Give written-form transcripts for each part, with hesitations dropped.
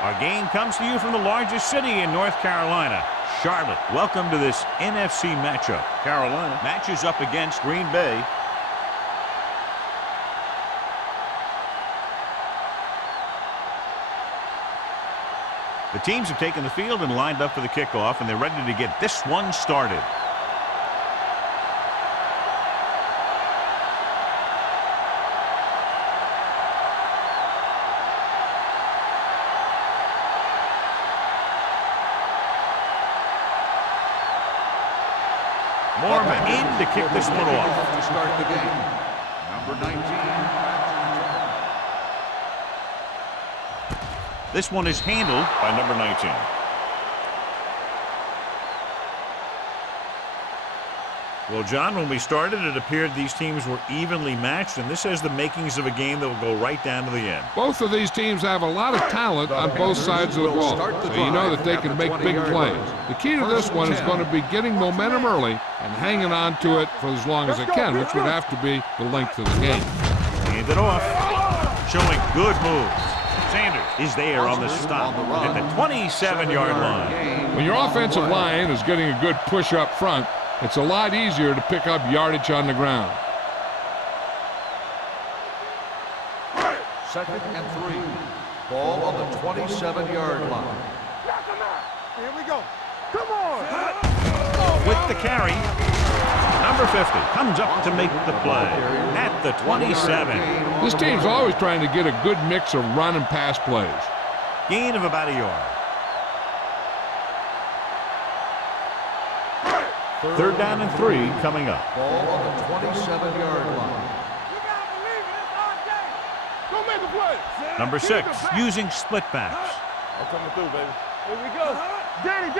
Our game comes to you from the largest city in North Carolina, Charlotte. Welcome to this NFC matchup. Carolina matches up against Green Bay. The teams have taken the field and lined up for the kickoff, and they're ready to get this one started. Mormon in to kick this one off. To start the game, number 19. This one is handled by number 19. Well, John, when we started, it appeared these teams were evenly matched, and this has the makings of a game that will go right down to the end. Both of these teams have a lot of talent on both sides of the ball, so you know that they can make big plays. The key to this one is going to be getting momentum early and hanging on to it for as long as it can, which would have to be the length of the game. Hand it off, showing good moves. Sanders is there on the stop at the 27-yard line. When your offensive line is getting a good push up front, it's a lot easier to pick up yardage on the ground. 2nd and 3. Ball on the 27-yard line. Here we go. Come on. With the carry, number 50 comes up to make the play at the 27. This team's always trying to get a good mix of run and pass plays. Gain of about a yard. 3rd down and 3 coming up. Ball on the 27-yard line. You gotta believe it. It's our game. Go make a play. Number 6 using split backs. I'm coming through, baby. Here we go. Danny.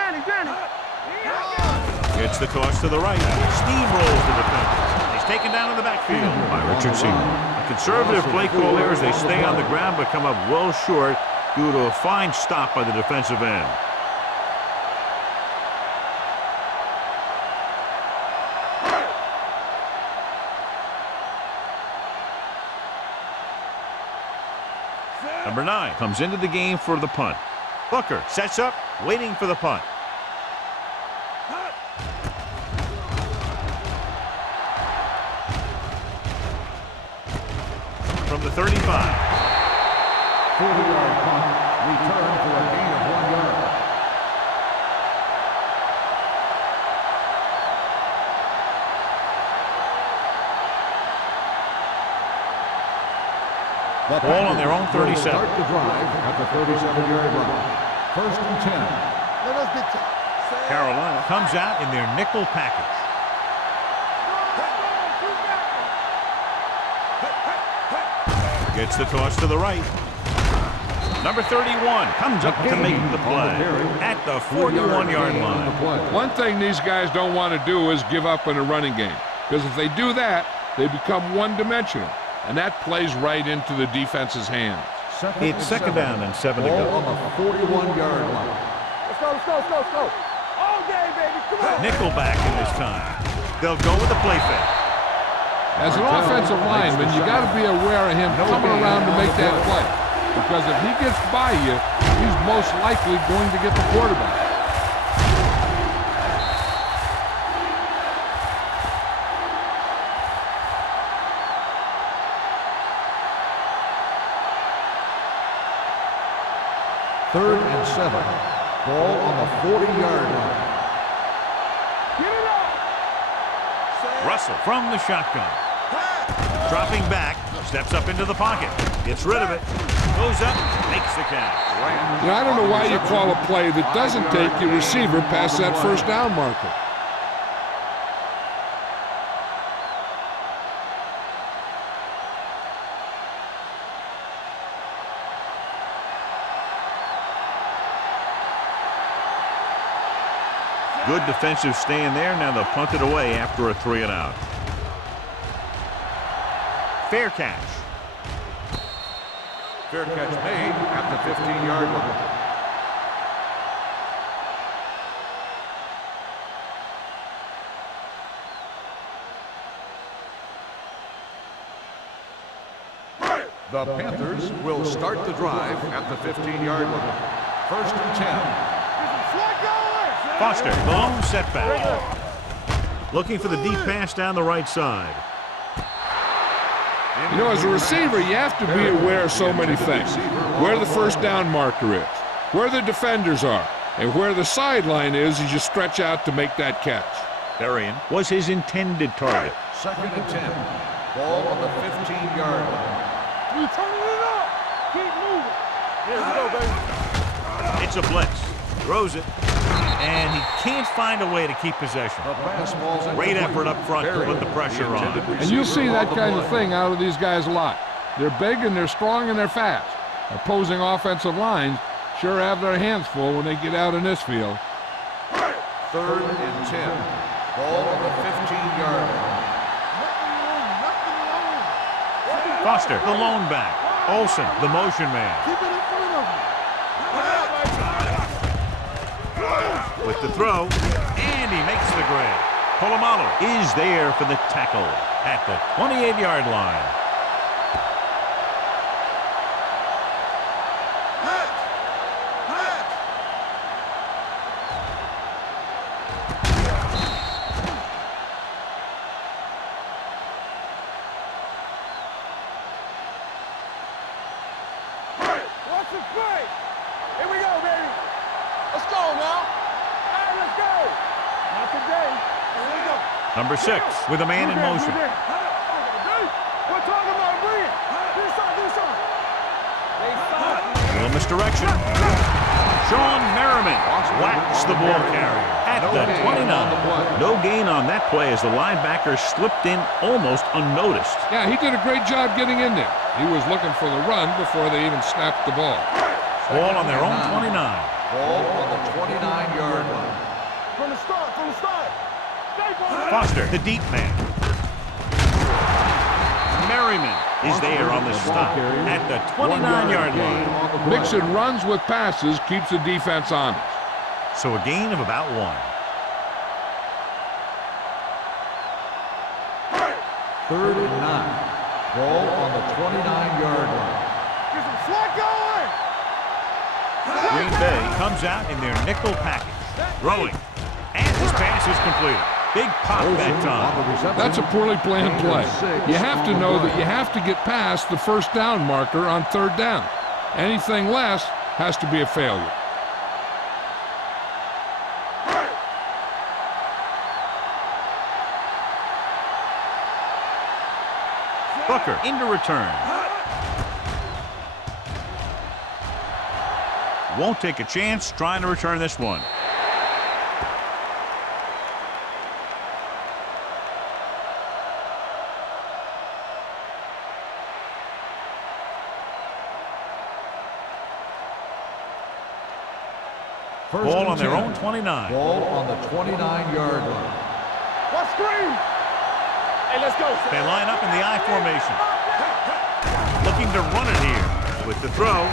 Gets the toss to the right. Steamrolls the defender. He's taken down in the backfield by Richardson. A conservative play call there as they stay on the ground but come up well short due to a fine stop by the defensive end. Number 9 comes into the game for the punt. Booker sets up, waiting for the punt. From the 35. 40-yard punt, return for a gain of 1 yard. Ball on their own 37. Start the drive at the 37-yard line. 1st and 10. Let us get to Carolina comes out in their nickel package. Gets the toss to the right. Number 31 comes up to make the play at the 41-yard line. One thing these guys don't want to do is give up in a running game, because if they do that, they become one-dimensional, and that plays right into the defense's hands. It's 2nd down and 7 to go. Ball on the 41-yard line. Let's go. All day, baby. Come on. Nickelback in this time. They'll go with the play fake. As an offensive lineman, you got to be aware of him coming around to make that play, because if he gets by you, he's most likely going to get the quarterback. Third and 7. Ball on the 40-yard line. Get it up. Russell from the shotgun. Dropping back, steps up into the pocket, gets rid of it, goes up, makes the catch. You know, I don't know why you call a play that doesn't take your receiver past that 1st down marker. Good defensive stand there. Now they'll punt it away after a 3 and out. Fair catch. Fair catch made at the 15-yard line. The Panthers will start the drive at the 15-yard line. 1st and 10. Foster, the lone setback. Looking for the deep pass down the right side. You know, as a receiver, you have to be aware of so many things. Where the first down marker is, where the defenders are, and where the sideline is as you stretch out to make that catch. Berrien was his intended target. 2nd and 10. Ball on the 15-yard line. We turning it up. Keep moving. Here we go, baby. It's a blitz. Throws it. And he can't find a way to keep possession. Great effort up front to put the pressure on. And you'll see that kind of thing out of these guys a lot. They're big and they're strong and they're fast. Opposing offensive lines sure have their hands full when they get out in this field. 3rd and 10. Ball on the 15-yard line. Foster, the lone back. Olsen, the motion man. Keep it in front of you. With the throw, and he makes the grab. Polamalu is there for the tackle at the 28-yard line. Watch the play. Here we go, baby. Let's go now. All right, let's go. Not today. Here we go. Number 6 with a man in motion. We're talking about brilliant. Do something. Little misdirection. Sean Merriman whacks the ball carrier at the 29. No gain on that play as the linebacker slipped in almost unnoticed. Yeah, he did a great job getting in there. He was looking for the run before they even snapped the ball. Ball on their own 29. Ball on the 29-yard line. From the start. Foster, the deep man. Merriman is there on the stop at the 29-yard line. Mixing runs with passes keeps the defense honest. So a gain of about 1. 3rd and 9. Ball on the 29-yard line. Get some slack going. Green Bay comes out in their nickel package. Throwing. And his pass is completed. Big pop that time. That's a poorly planned play. You have to know that you have to get past the first down marker on 3rd down. Anything less has to be a failure. Booker into return. Won't take a chance trying to return this one. Ball on their own 29. Ball on the 29-yard line. What screen? Hey, let's go. They line up in the I formation. Looking to run it here with the throw.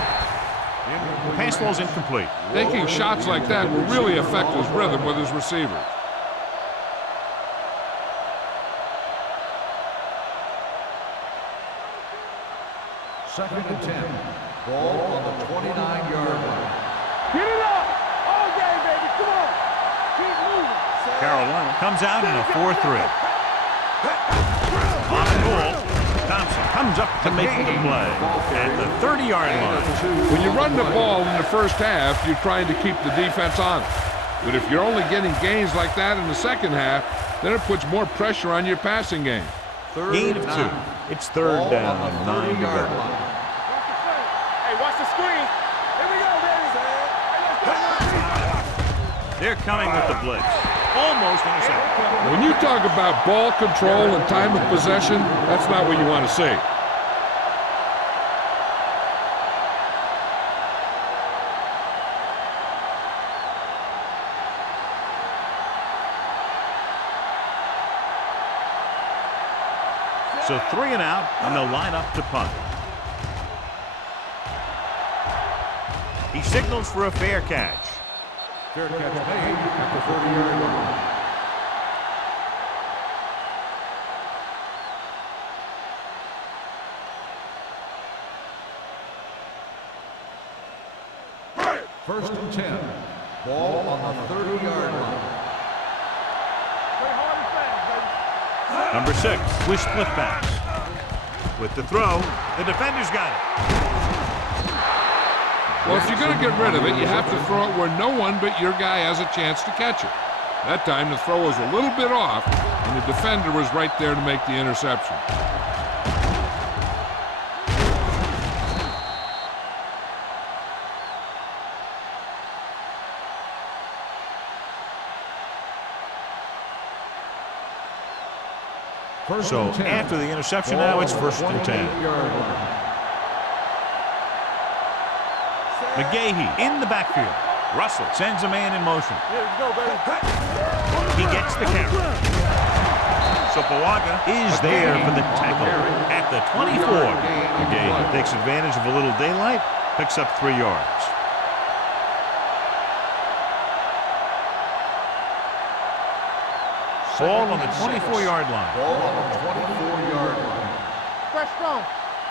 The pass ball's incomplete. Taking shots like that will really affect his rhythm with his receivers. Second and 10. Ball on the 29-yard line. Get it up. All day, baby. Come on. Keep moving. Carolina comes out in a 4-3. On the goal, Thompson comes up to make the play at the 30-yard line. When you run the ball in the first half, you're trying to keep the defense honest. But if you're only getting gains like that in the second half, then it puts more pressure on your passing game. Gain of 2. It's 3rd down and 9 to go. Hey, watch the screen. Here we go, baby. They're coming with the blitz. Almost intercepted. When you talk about ball control and time of possession, that's not what you want to see. So 3 and out, and they'll line up to punt. He signals for a fair catch. Fair catch made at the 30-yard line. First and 10. Ball on the 30-yard line. Play hard and fast, baby. Number 6 with split backs. With the throw, the defender's got it. Well, if you're going to get rid of it, you have to throw it where no one but your guy has a chance to catch it. That time, the throw was a little bit off, and the defender was right there to make the interception. So after the interception, now it's first and 10. McGahee in the backfield. Russell sends a man in motion. Here we go, baby. He gets the carry. So Pawaga is there for the tackle at the 24. McGahee takes advantage of a little daylight, picks up 3 yards. Ball on the 24-yard line. Ball on the 24-yard line. Fresh strong.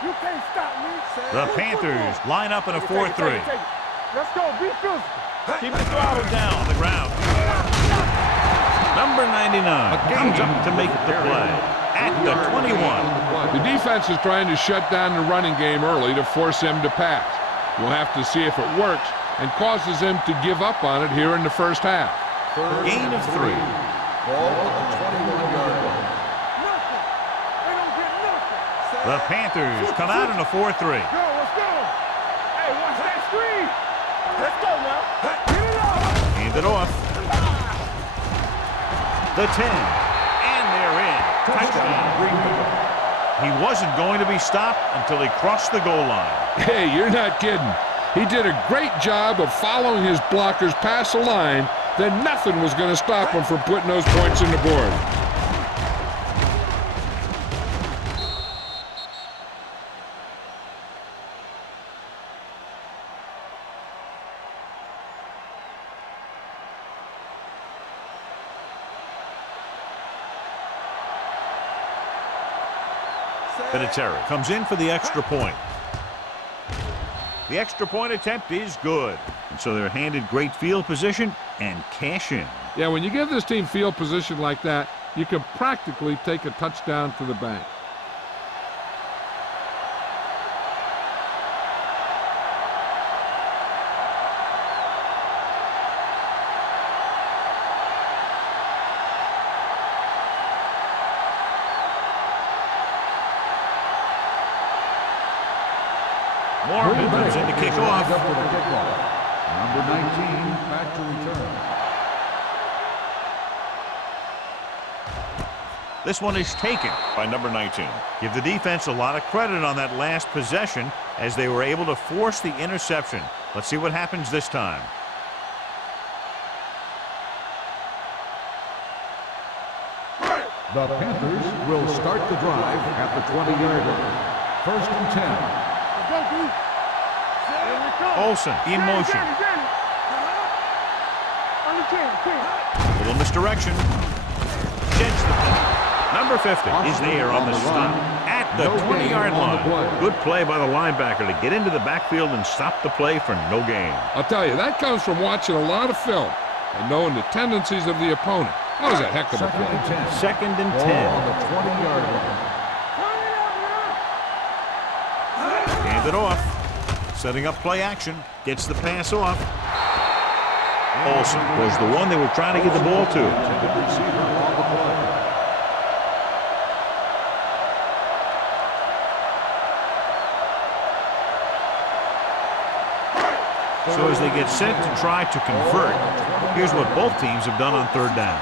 You can't stop me. The Panthers line up in a 4-3. Take it. Let's go. Be physical. Keep the throttle down on the ground. Number 99 comes up to make the play at the 21. The defense is trying to shut down the running game early to force him to pass. We'll have to see if it works and causes him to give up on it here in the first half. Gain of 3. Ball on the 21-yard line. Nothing. They don't get nothing. The Panthers come out in a 4-3. Go, let's go. Hey, watch that screen. Let's go now. Get it up. Hand it off. The 10. And they're in. Touchdown. He wasn't going to be stopped until he crossed the goal line. Hey, you're not kidding. He did a great job of following his blockers past the line. Then nothing was going to stop him from putting those points in the board. Vinatieri comes in for the extra point. The extra point attempt is good. And so they're handed great field position and cash in. Yeah, when you give this team field position like that, you can practically take a touchdown to the bank. Morgan comes in to kick off. Number 19, back to return. This one is taken by number 19. Give the defense a lot of credit on that last possession as they were able to force the interception. Let's see what happens this time. The Panthers will start the drive at the 20-yard line. First and 10. Go, D. There we go. Olsen in motion. On the 10. Little misdirection. Sheds the play. Number 50 is there on the stop at the 20-yard line. Good play by the linebacker to get into the backfield and stop the play for no gain. I'll tell you, that comes from watching a lot of film and knowing the tendencies of the opponent. That was a heck of a play. Second and 10. Ball on the 20-yard line. Hand it off. Setting up play action. Gets the pass off. Olsen was the one they were trying to get the ball to. Intended receiver on the play. So as they get set to try to convert, here's what both teams have done on third down.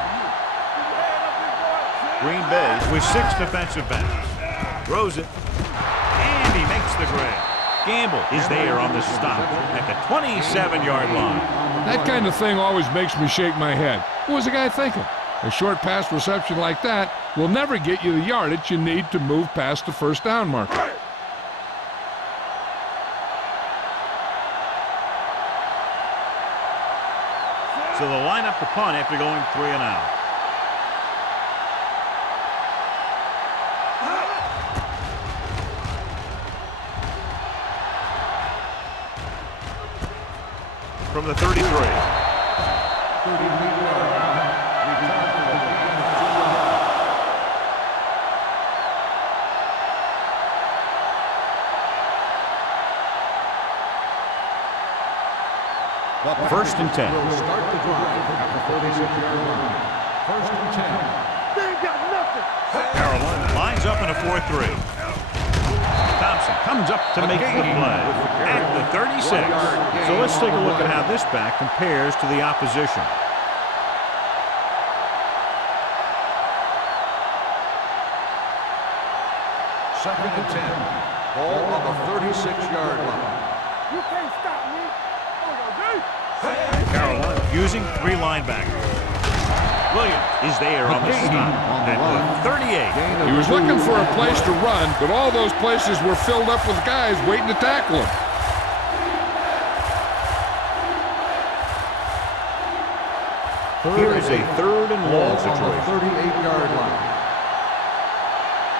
Green Bay with 6 defensive backs. Throws it. And he makes the grab. Gamble is there on the stop at the 27-yard line. That kind of thing always makes me shake my head. What was the guy thinking? A short pass reception like that will never get you the yardage you need to move past the first down marker. So they'll line up the punt after going 3 and out. from the 33. 38 yard line. Return for a gain of 2 yards. First and 10. Will start the drive at the 46-yard line. First and 10. They ain't got nothing. Carolina lines up in a 4-3. Thompson comes up to make the play at the 36. So let's take a look at how this back compares to the opposition. Second and 10. Ball on the 36-yard line. You can't stop me. Carolina using 3 linebackers. Williams is there on the stop at the 38. He was looking for a place to run, but all those places were filled up with guys waiting to tackle him. Here is a 3rd and long Ball on the situation. 38-yard line.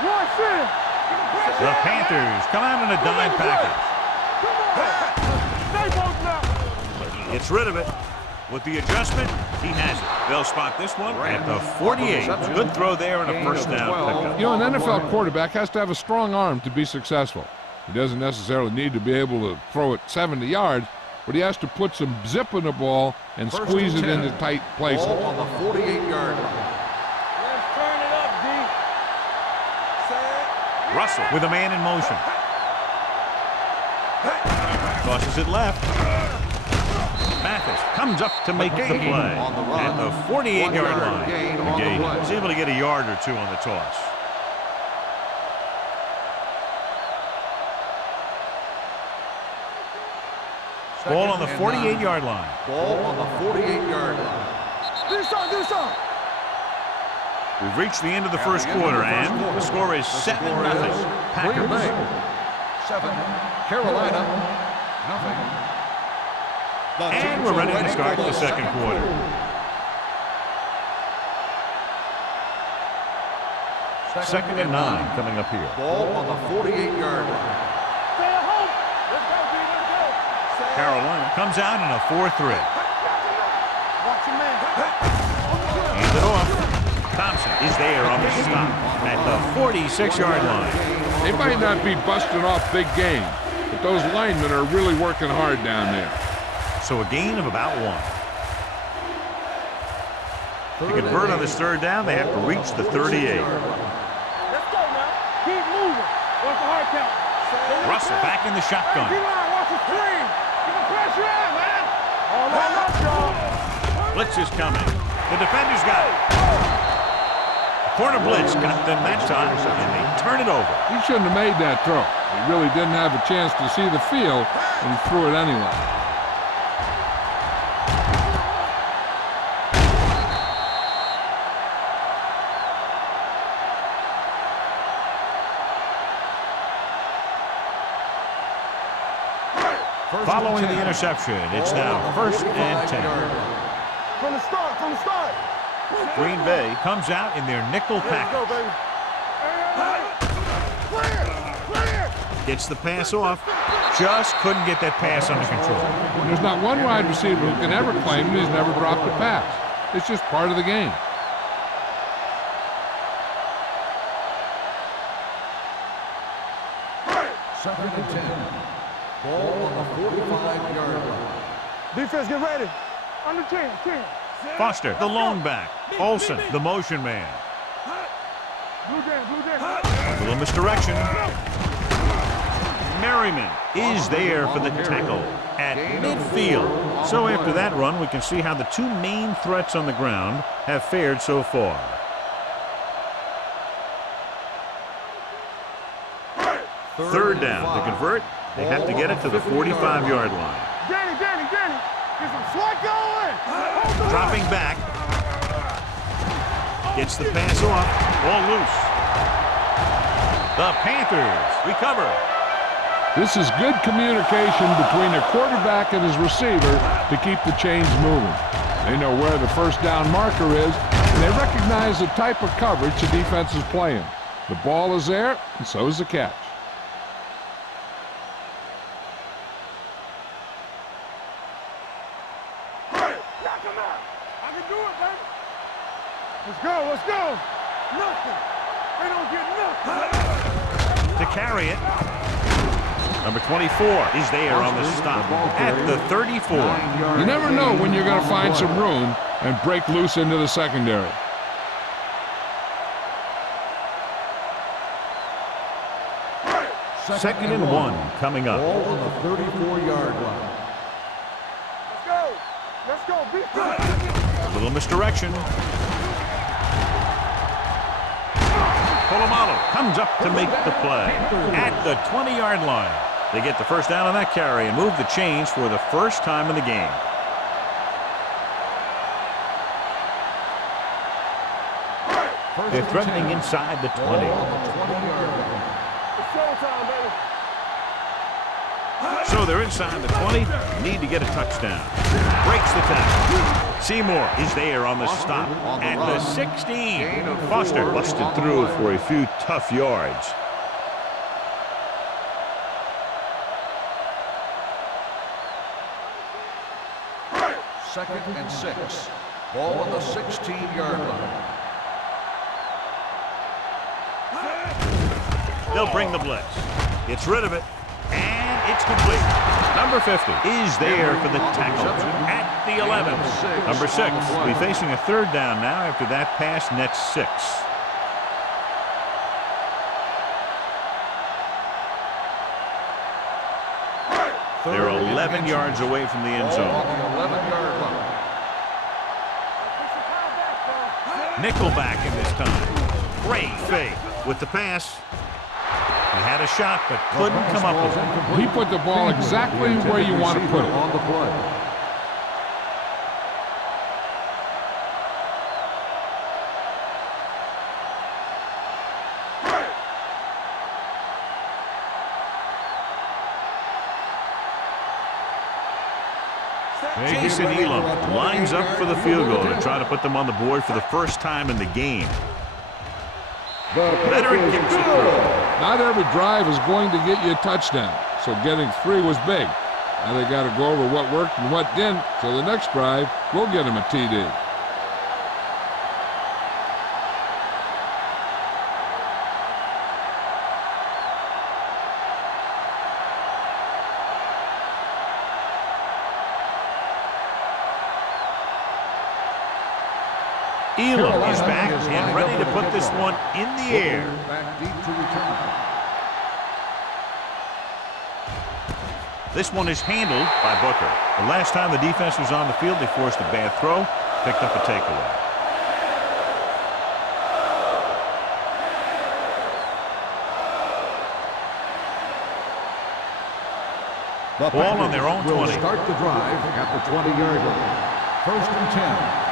Watch it. The Panthers come out in a dime package. Stay both now. Gets rid of it. With the adjustment, he has it. They'll spot this one at the 48. Good throw there and a first down pickup. You know, an NFL quarterback has to have a strong arm to be successful. He doesn't necessarily need to be able to throw it 70 yards, but he has to put some zip in the ball and squeeze it into tight places. Ball on the 48-yard line. Let's turn it up, D. Russell with a man in motion. Tosses it left. Mathis comes up to make the play at the 48-yard line. McGee was able to get a yard or 2 on the toss. Ball on the 48-yard line. Ball on the 48-yard line. Do something. We've reached the end of the first quarter, and the score is 7-0. Green Packers. Bay 7, Carolina nothing. And we're ready to start the second quarter. Second and 9 coming up here. Ball on the 48-yard line. Stay at home. Let's go, D. Let's go. Carolina comes out in a 4-3. Watch your man. Hands it off. Thompson is there on the stop at the 46-yard line. They might not be busting off big games, but those linemen are really working hard down there. So a gain of about 1. To convert on this 3rd down, they have to reach the 38. Let's go now. Keep moving. What's the hard count? Russell back in the shotgun. D-line, watch the screen. Get the pressure out, man. All on up, y'all. Blitz is coming. The defenders got it. Corner blitz got them that time, and they turn it over. He shouldn't have made that throw. He really didn't have a chance to see the field, and he threw it anyway. Following the interception, it's now 1st and 10. From the start. Green Bay comes out in their nickel Let's go, package. baby. Clear. Gets the pass off. Just couldn't get that pass under control. There's not one wide receiver who can ever claim he's never dropped a pass. It's just part of the game. Second and 10. Ball on the 45-yard line. Defense, get ready. Under 10. Foster, the lone back. Olsen, the motion man. Blue jam. A little misdirection. Merriman is there for the tackle at midfield. So after that run, we can see how the 2 main threats on the ground have fared so far. Third down. To convert, they have to get it to the 45-yard line. Danny. Get some swat going. Dropping back. Gets the pass off. Ball loose. The Panthers recover. This is good communication between the quarterback and his receiver to keep the chains moving. They know where the first down marker is, and they recognize the type of coverage the defense is playing. The ball is there, and so is the catch. let's go. Nothing. They don't get nothing. To carry it. Number 24 is there on the stop at the 34. You never know when you're going to find some room and break loose into the secondary. Second and 1 coming up. Ball on the 34-yard line. Let's go. Let's go. Be good. A little misdirection. Polamalu comes up to make the play at the 20-yard line. They get the first down on that carry and move the chains for the first time in the game. They're threatening inside the 20. Ball on the 20-yard line. It's showtime, baby. So they're inside the 20. Need to get a touchdown. Breaks the tackle. Seymour is there on the stop at the 16. Foster busted through for a few tough yards. Second and 6. Ball on the 16-yard line. They'll bring the blitz. Gets rid of it, and it's complete. Number 50 is there for the tackle at the 11. Number 6 will be facing a third down now after that pass nets 6. They're 11 yards away from the end zone. On the 11-yard line. Nickelback in this time. Great fake with the pass. He had a shot, but couldn't come up with it. He put the ball exactly where you want to put it. On the play. Jason Elam lines up for the field goal to try to put them on the board for the first time in the game. Leonard kicks it through. Not every drive is going to get you a touchdown, so getting 3 was big. Now they got to go over what worked and what didn't, so the next drive will get him a TD. Elam is back and ready to put this one in the air. Back deep to return. This one is handled by Booker. The last time the defense was on the field, they forced a bad throw, picked up a takeaway. Ball on their own 20. Start the drive at the 20-yard line. First and 10.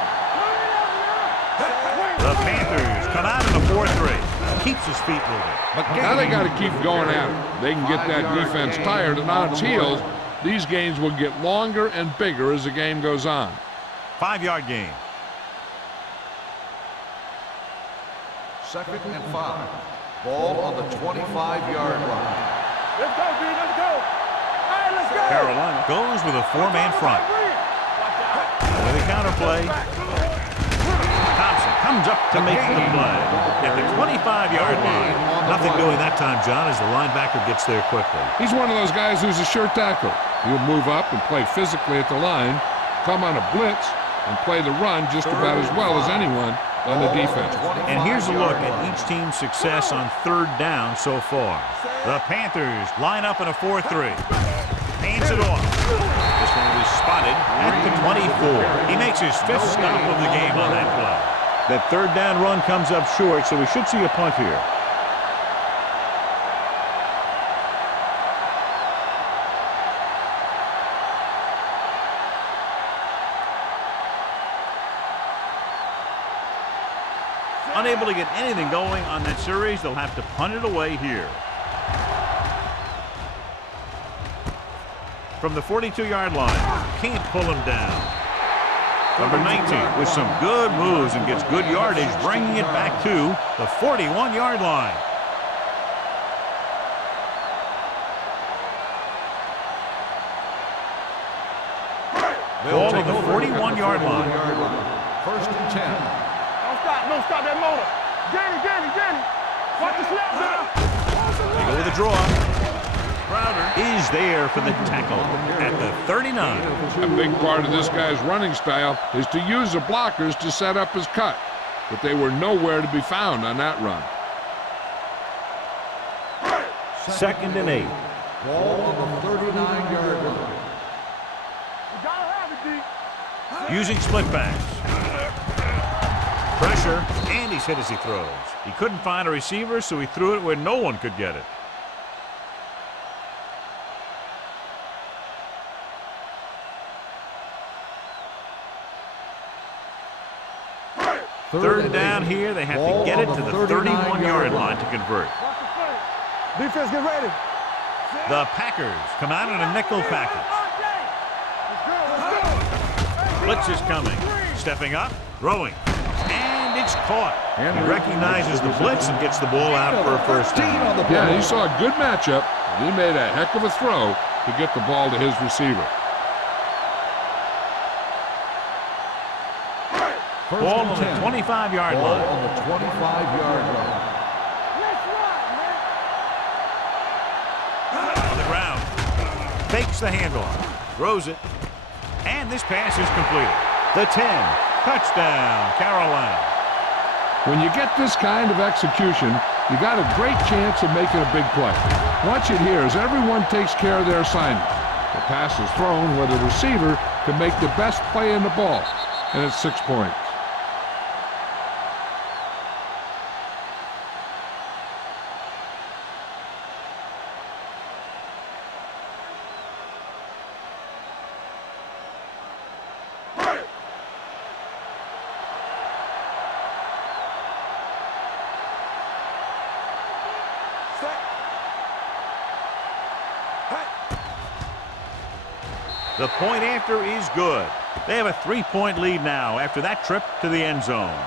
The Panthers come out in a 4-3. Keeps his feet moving. Now they got to keep going at it. They can get that defense tired and on its heels. These games will get longer and bigger as the game goes on. 5-yard gain. Second and 5. Ball on the 25-yard line. Let's go, dude. Let's go. All right, let's go. Carolina goes with a 4-man front. With a counterplay. Thompson comes up to make the play at the 25-yard line. Nothing doing that time, John, as the linebacker gets there quickly. He's one of those guys who's a sure tackler. He'll move up and play physically at the line, come on a blitz, and play the run just about as well as anyone on the defense. And here's a look at each team's success on third down so far. The Panthers line up in a 4-3. Hands it off. This one was spotted at the 24. He makes his 5th stop of the game on that play. That third down run comes up short, so we should see a punt here. Unable to get anything going on that series, they'll have to punt it away here. From the 42-yard line, can't pull him down. Number 19 with some good moves and gets good yardage, bringing it back to the 41-yard line. Ball to the 41-yard line. First and 10. Don't stop. don't stop that motor. Danny. Watch the snap now. They go with a draw. Crowder is there for the tackle at the 39. A big part of this guy's running style is to use the blockers to set up his cut, but they were nowhere to be found on that run. 2nd and 8. Ball on the 39-yard line. You gotta have it, D. Using split backs. Pressure, and he's hit as he throws. He couldn't find a receiver, so he threw it where no one could get it. Third down here, they have to get it to the 31-yard line to convert. Watch the play. Defense, get ready. The Packers come out in a nickel package. Blitz is coming. Stepping up, throwing. And it's caught. He recognizes the blitz and gets the ball out for a first down. Yeah, he saw a good matchup, and he made a heck of a throw to get the ball to his receiver. Ball on the 25-yard Ball line. on the 25-yard line. Let's run, man. On the ground. Fakes the handoff. Throws it. And this pass is completed. The 10. Touchdown, Carolina. When you get this kind of execution, you got a great chance of making a big play. Watch it here as everyone takes care of their assignment. The pass is thrown where the receiver can make the best play in the ball, and it's 6 points. The point after is good. They have a 3-point lead now after that trip to the end zone.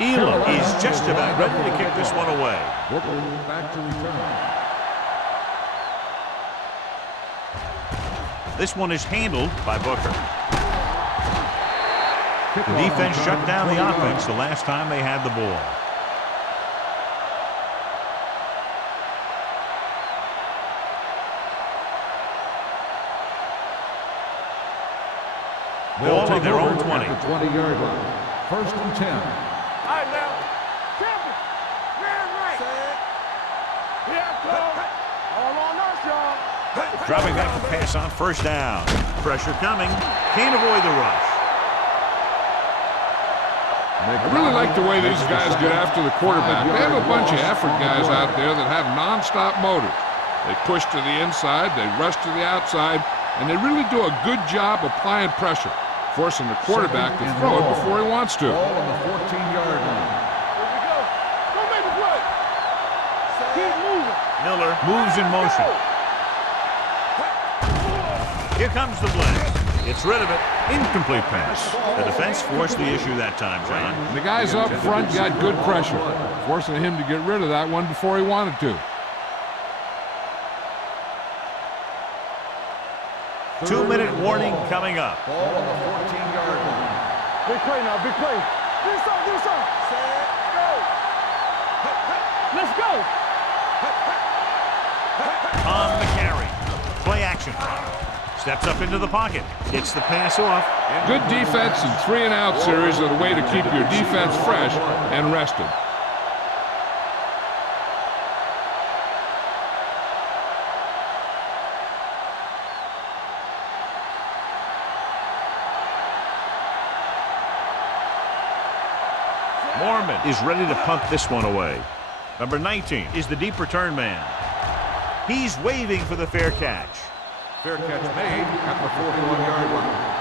Elam is just about ready to kick this one away. Back to return. This one is handled by Booker. The defense shut down the offense the last time they had the ball. Ball on their own 20. 20-yard line. 1st and 10. All right, now. Champion. Man, right. Here I come. All on us, y'all. Dropping back to pass on 1st down. Pressure coming. Can't avoid the rush. I really like the way these guys get after the quarterback. They have a bunch of effort guys out there that have nonstop motors. They push to the inside, they rush to the outside, and they really do a good job applying pressure, forcing the quarterback to throw it before he wants to. Ball on the 14-yard line. Here we go. Go make the play. Keep moving. Miller moves in motion. Here comes the blitz. Gets rid of it. Incomplete pass. The defense forced the issue that time, John. The guys up front got good pressure, forcing him to get rid of that one before he wanted to. 2-minute warning coming up. Ball on the 14-yard line. Big play now, big play. Do something. Go. Let's go. On the carry. Play action. Steps up into the pocket. Gets the pass off. Good defense and 3-and-out series are the way to keep your defense fresh and rested. Mormon is ready to punt this one away. Number 19 is the deep return man. He's waving for the fair catch. Fair catch made at the 41-yard line.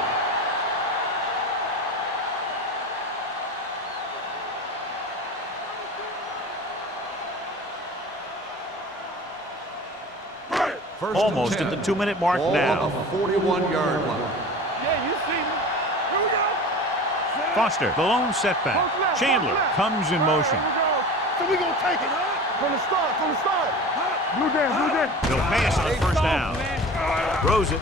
First Almost and at 10. the 2-minute mark Ball now. on the 41-yard line. Yeah, you see me. Here we go. Foster, the lone setback. Chandler comes in motion. Here we go. So we gonna take it from the start, Blue down. He'll pass on first down. Throws it.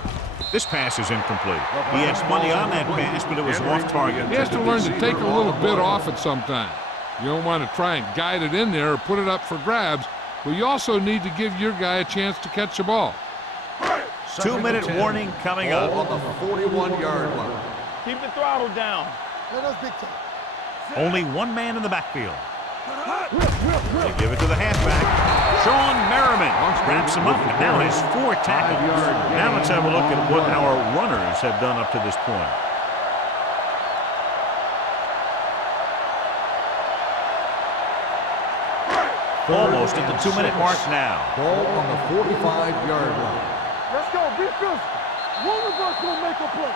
This pass is incomplete. He had money on that pass, but it was off target. He has to learn to take a little bit off it sometime. You don't want to try and guide it in there or put it up for grabs, but you also need to give your guy a chance to catch the ball. 2-minute warning coming up. Ball on the 41-yard line. Keep the throttle down. Let us big time. Only one man in the backfield. They give it to the halfback. Sean Merriman wraps him up and now has 4 tackles. Now let's have a look at what our runners have done up to this point. Almost at the 2-minute mark now. Ball on the 45-yard line. Let's go. Be physical. One of us gonna make a play.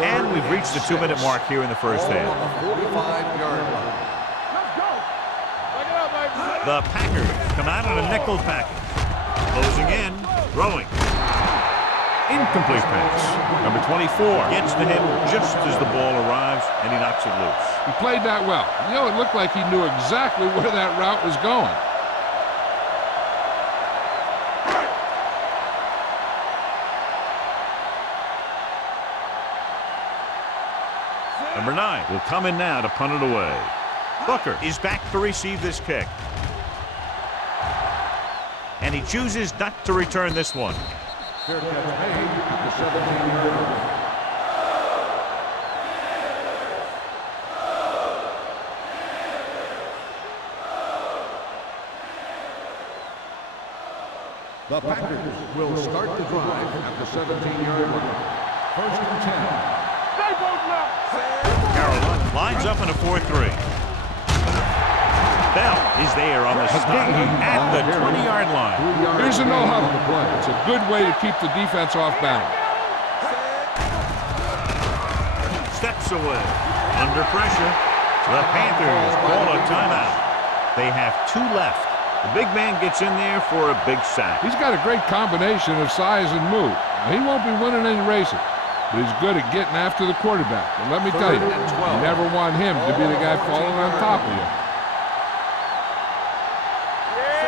And we've reached the 2-minute mark here in the first Ball half. on the 45-yard line. Let's go. Back it up, baby. The Packers come out in a nickel package. Closing in, throwing. Incomplete pass. Number 24 gets to him just as the ball arrives, and he knocks it loose. He played that well. You know, it looked like he knew exactly where that route was going. Number 9 will come in now to punt it away. Booker is back to receive this kick. And he chooses not to return this one. Fair catch made at the 17-yard line. The Packers will start the drive at the 17-yard line. First and 10. Stay both now. Carolina lines up in a 4-3. Bell is there on the stop at the 20-yard line. Here's a no-huddle. It's a good way to keep the defense off balance. Steps away. Under pressure. The Panthers call a timeout. They have 2 left. The big man gets in there for a big sack. He's got a great combination of size and move. Now, he won't be winning any races, but he's good at getting after the quarterback. And let me tell you, you never want him to be the guy falling on top of you.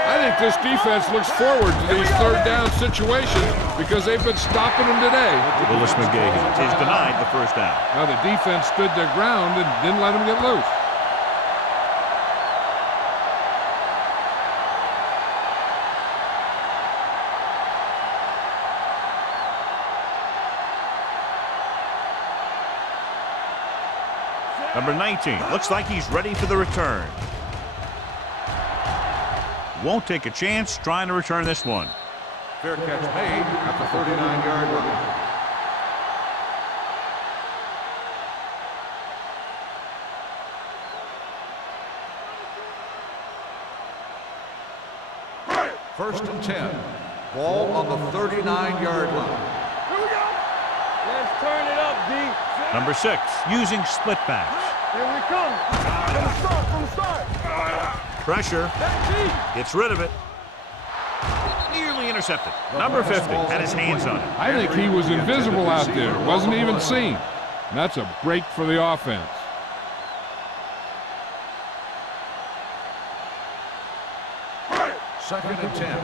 I think this defense looks forward to these third-down situations because they've been stopping them today. Willis McGahee is denied the first down. Now, the defense stood their ground and didn't let him get loose. Number 19 looks like he's ready for the return. Won't take a chance trying to return this one. Fair catch made at the 39-yard line. First and 10. Ball on the 39-yard line. Here we go. Let's turn it up, D. Number 6 using split backs. Here we come. From the start. Pressure. Gets rid of it. Nearly intercepted. Number 50 had his hands on it. I think he was invisible out there. Wasn't even seen. And that's a break for the offense. Second and 10.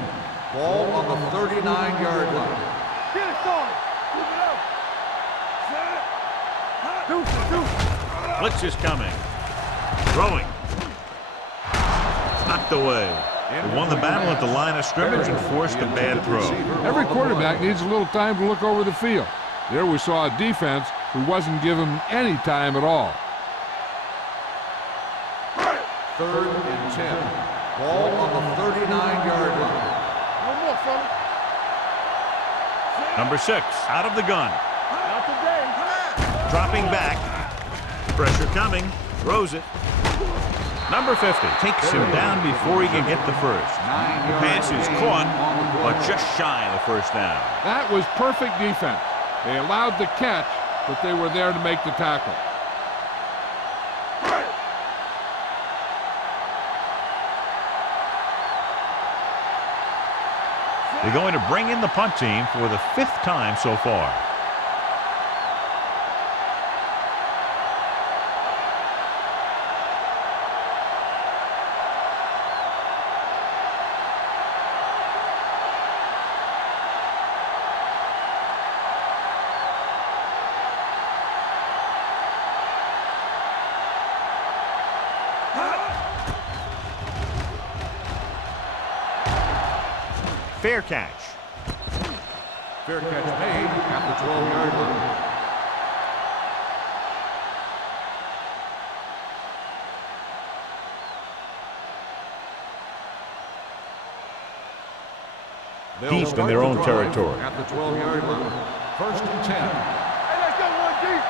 Ball on the 39-yard line. Get it started. Keep it up. Deuce. Blitz is coming. Throwing. Knocked away. They won the battle at the line of scrimmage and forced a bad throw. Every quarterback needs a little time to look over the field. There we saw a defense who wasn't given any time at all. Third and 10. Ball on the 39-yard line. No more, fella. Number 6 out of the gun. Not today. Dropping back. Pressure coming. Throws it. Number 50 takes him down before he can get the first. The pass is caught, but just shy of the first down. That was perfect defense. They allowed the catch, but they were there to make the tackle. They're going to bring in the punt team for the 5th time so far. Fair catch. Fair catch made at the 12-yard line. Deep in their own territory. At the 12-yard line. 1st and 10. Hey, let's go one deep.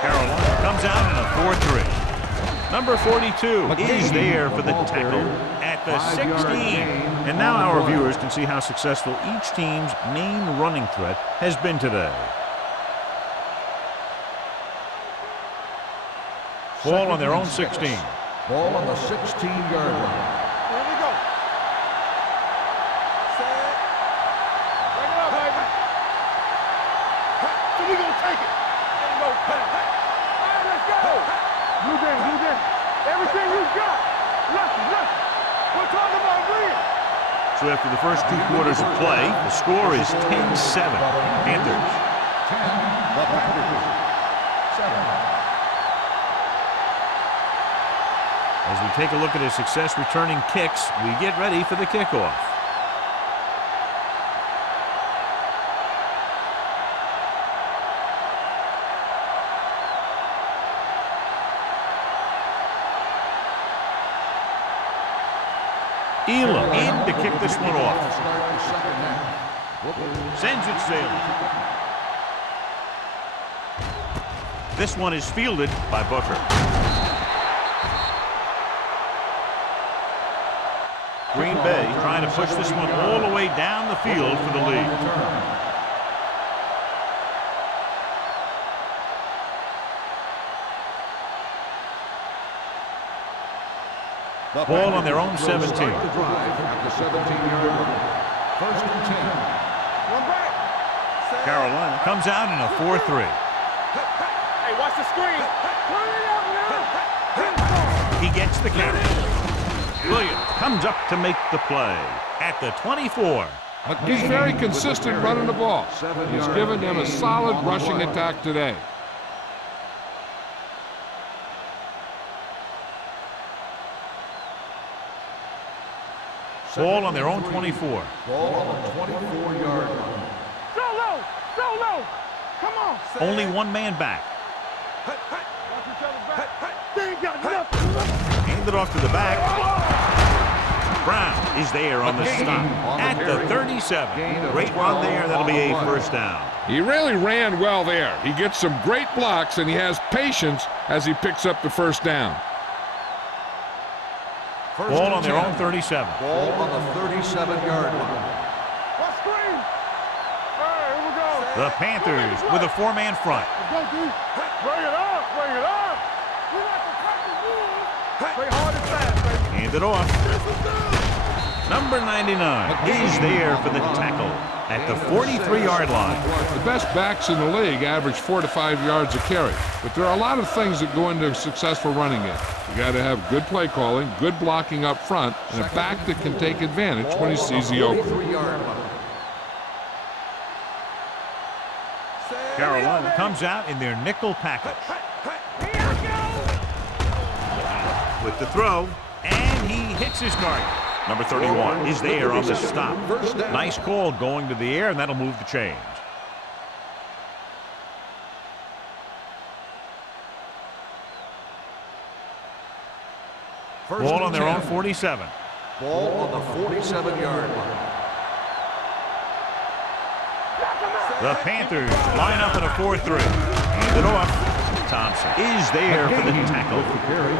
Carolina comes out in a 4-3. Number 42 is there for the tackle at the 16. And now our viewers can see how successful each team's main running threat has been today. Ball on their own 16. Ball on the 16-yard line. Here we go. Set. Bring it up, baby. So we gonna take it. There you go. All right, let's go. Blue game, blue game. Everything you got. Lucky. We're talking about win. So after the first 2 quarters of play, the score is 10-7. Panthers. 10. The Panthers. 7. As we take a look at his success returning kicks, we get ready for the kickoff. Elam in to kick this one off. Sends it sailing. This one is fielded by Booker. Green Bay trying to push this one all the way down the field for the lead. Ball on their own 17. At the 17-yard line. 1st and 10. One back. Set. Carolina comes out in a 4-3. Hey, watch the screen. Turn it up now. He gets the carry. Williams comes up to make the play at the 24. He's very consistent running the ball. He's given them a solid rushing attack today. Ball on their own 24. Ball on the 24-yard line. Solo. Come on. Only one man back. Watch each other back. They ain't got nothing. Hand it off to the back. Brown is there on the stop at the 37. Great run there. That'll be a 1st down. He really ran well there. He gets some great blocks, and he has patience as he picks up the 1st down. Ball on their own 37. Ball on the 37-yard line. What screen? All right, here we go. The Panthers with a 4-man front. Let's go, D. Bring it up. We like to cut the rules. Play hard and fast, baby. Hand it off. Number 99 is there for the tackle at the 43-yard line. The best backs in the league average 4 to 5 yards a carry, but there are a lot of things that go into a successful running game. You got to have good play calling, good blocking up front, and a back that can take advantage when he sees the opening. Carolina comes out in their nickel package. With the throw, and he hits his target. Number 31 is there on the stop. Nice call going to the air, and that'll move the chains. Ball on their own 47. Ball on the 47-yard line. The Panthers line up in a 4-3. Hand it off. Thompson is there for the tackle.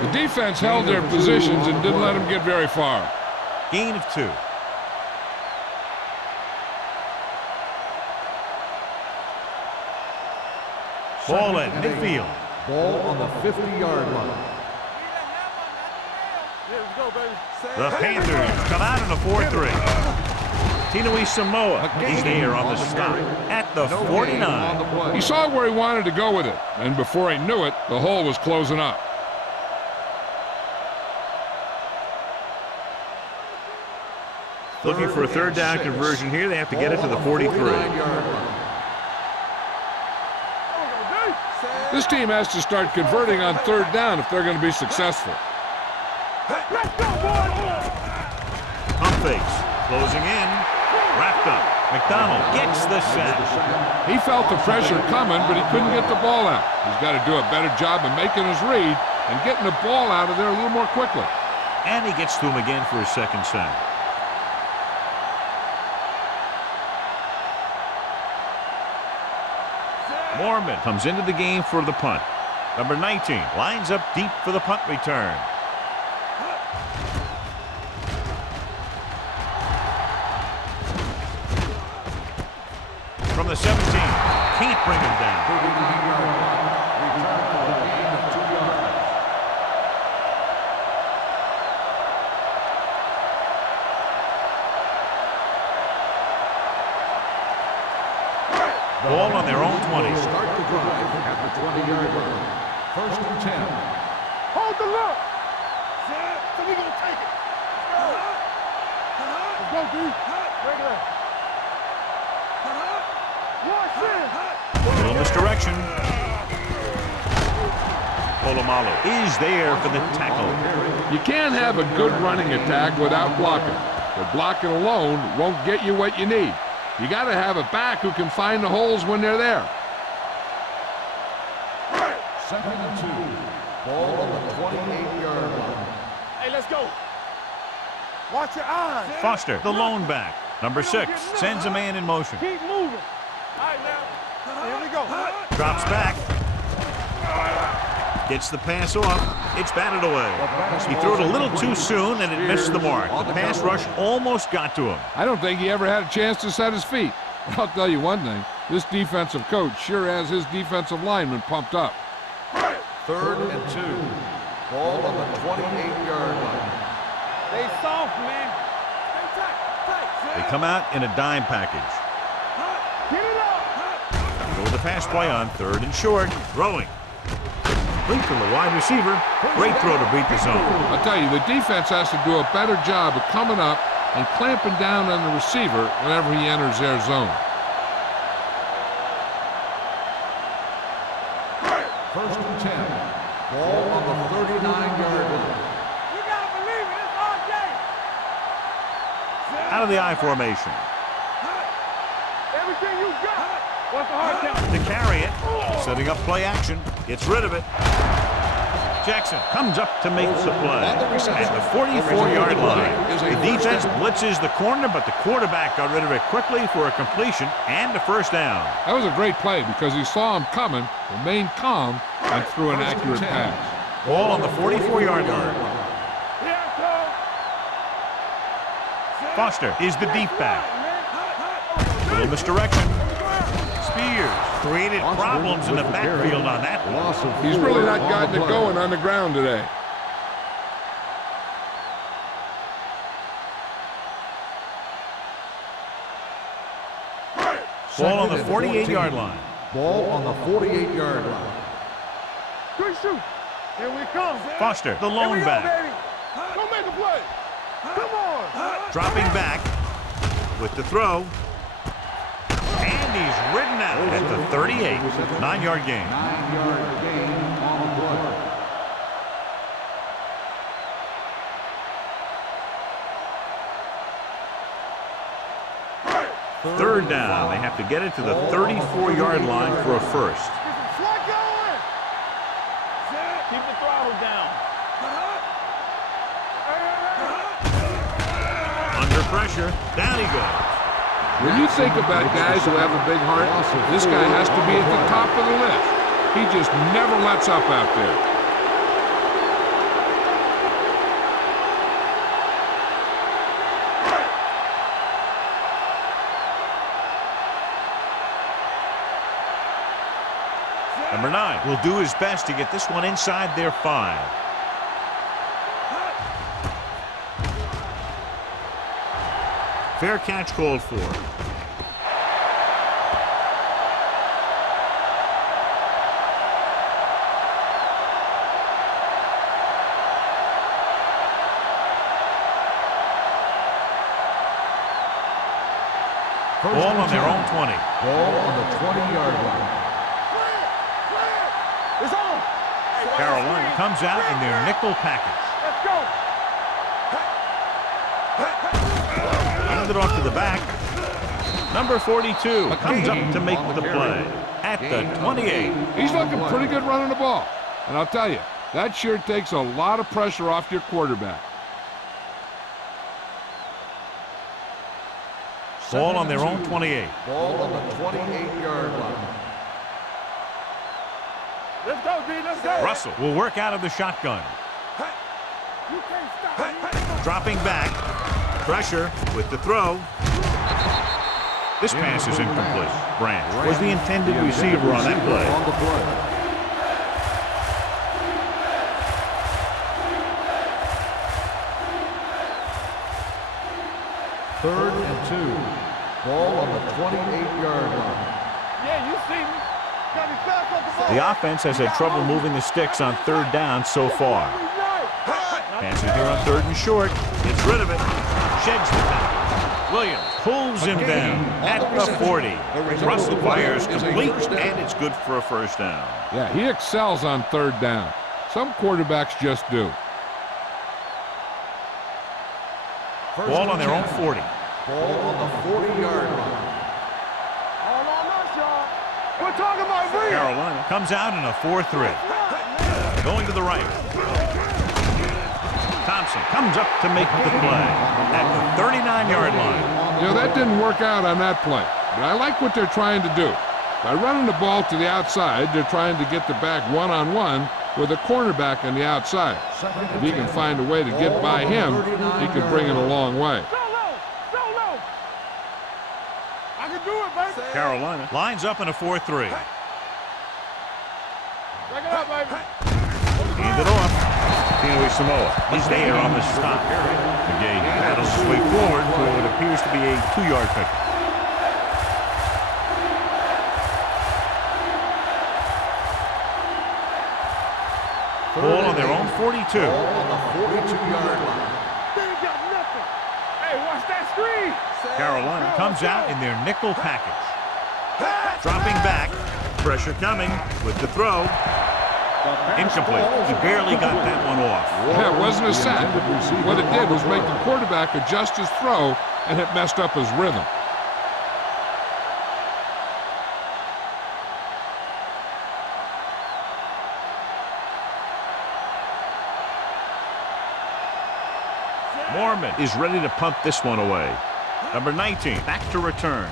The defense held their positions and didn't let them get very far. Gain of 2. Ball at midfield. Ball on the 50-yard line. The Panthers come out in a 4-3. Tinui Samoa is there on the stop at the 49. He saw where he wanted to go with it, and before he knew it, the hole was closing up. Looking for a third down conversion here. They have to get it to the 43. This team has to start converting on third down if they're going to be successful. Pump fakes, closing in, wrapped up. McDonald gets the sack. He felt the pressure coming, but he couldn't get the ball out. He's got to do a better job of making his read and getting the ball out of there a little more quickly. And he gets to him again for his second sack. Mormon comes into the game for the punt. Number 19 lines up deep for the punt return. From the 17, can't bring him down. Ball on their own 20. Start the drive at the 20-yard line. First and 10. Hold the look. So we gonna take it. Let's go, D. Break it up. A little misdirection. Polamalu is there for the tackle. You can't have a good running attack without blocking. But blocking alone won't get you what you need. You got to have a back who can find the holes when they're there. Second and 2. Ball on the 28-yard line. Hey, let's go. Watch your eyes. Foster, the lone back. Number 6 sends a man in motion. Keep moving. All right, now. Here we go. Drops back. Gets the pass off. It's batted away. He threw it a little too soon and it missed the mark. The pass rush almost got to him. I don't think he ever had a chance to set his feet. I'll tell you one thing. This defensive coach sure has his defensive lineman pumped up. Third and 2. Ball on the 28-yard line. Stay soft, man. Stay tight. They come out in a dime package. Get it up. Go with the pass play on third and short. Throwing. Complete to the wide receiver. Great throw to beat the zone. I'll tell you, the defense has to do a better job of coming up and clamping down on the receiver whenever he enters their zone. First and 10. Ball on the 39-yard line. You gotta believe it. It's our day. Out of the I formation. Everything you got. What's the hard count? To carry it. Setting up play action. Gets rid of it. Jackson comes up to make the play. At the 44-yard line. The defense blitzes the corner, but the quarterback got rid of it quickly for a completion and a first down. That was a great play because he saw him coming, remained calm, and threw an accurate pass. Ball on the 44-yard line. Foster is the deep back. Little misdirection. Spears created problems in the backfield on that one. He's really not gotten it going on the ground today. Ball on the 48-yard line. Ball on the 48-yard line. Good shoot. Here we come. Foster, the lone back. Go make a play. Come on. Dropping back with the throw. And he's ridden out at the 38. 9-yard gain. 9-yard gain on the play. Third down. They have to get it to the 34-yard line for a first. Slide going. Keep the throttle down. Under pressure. Down he goes. When you think about guys who have a big heart, this guy has to be at the top of the list. He just never lets up out there. Number Number 9 will do his best to get this one inside their 5. Fair catch called for. Ball on their own 20. Ball on the 20-yard line. It's on. Carolina comes out in their nickel package. Let's go. Handed off to the back. Number 42 comes up to make the play at the 28. He's looking pretty good running the ball. And I'll tell you, that sure takes a lot of pressure off your quarterback. Ball on their own 28. Ball on the 28-yard line. Let's go, D. Let's go. Russell will work out of the shotgun. You can't stop. Dropping back. Pressure with the throw. This pass is incomplete. Branch was the intended receiver on that play. On the play. Third and 2. Ball on the 28-yard line. Yeah, you see me. Got me fast off the ball. The offense has had trouble moving the sticks on 3rd down so far. Passing here on 3rd and short. Gets rid of it. Sheds the tackle. Williams pulls him down at the 40. Russell fires complete, and it's good for a 1st down. Yeah, he excels on 3rd down. Some quarterbacks just do. Ball on their own 40. Ball on the 40-yard line. All on us, y'all. We're talking about real. Carolina comes out in a 4-3. Going to the right. Thompson comes up to make the play at the 39-yard line. You know, that didn't work out on that play. But I like what they're trying to do. By running the ball to the outside, they're trying to get the back one-on-one with a cornerback on the outside. If he can find a way to get by him, he can bring it a long way. So low. So low. I can do it, baby. Carolina lines up in a 4-3. Break it up, baby. Hand it off. Tino Samoa is there on the stop. McGay paddles his way forward for what appears to be a 2-yard pickup. Ball on their own 42. Ball on the 42-yard line. They ain't got nothing. Hey, watch that screen. Carolina comes out in their nickel package. Dropping back. Pressure coming with the throw. Incomplete. He barely got that one off. Yeah, it wasn't a sack. What it did was make the quarterback adjust his throw, and it messed up his rhythm. Mormon is ready to punt this one away. Number 19, back to return.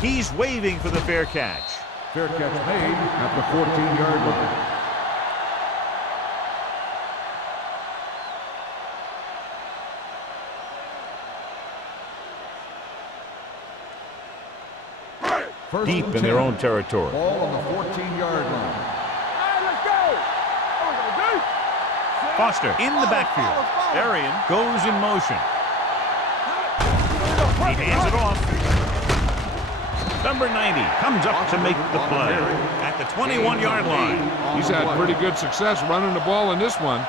He's waving for the fair catch. Fair catch made at the 14-yard line. Deep in their own territory. Ball on the 14-yard line. Hey, let's go. Come on, D. Foster in the backfield. Arian goes in motion. He hands it off. Number 90 comes up to make the play at the 21-yard line. He's had pretty good success running the ball in this one.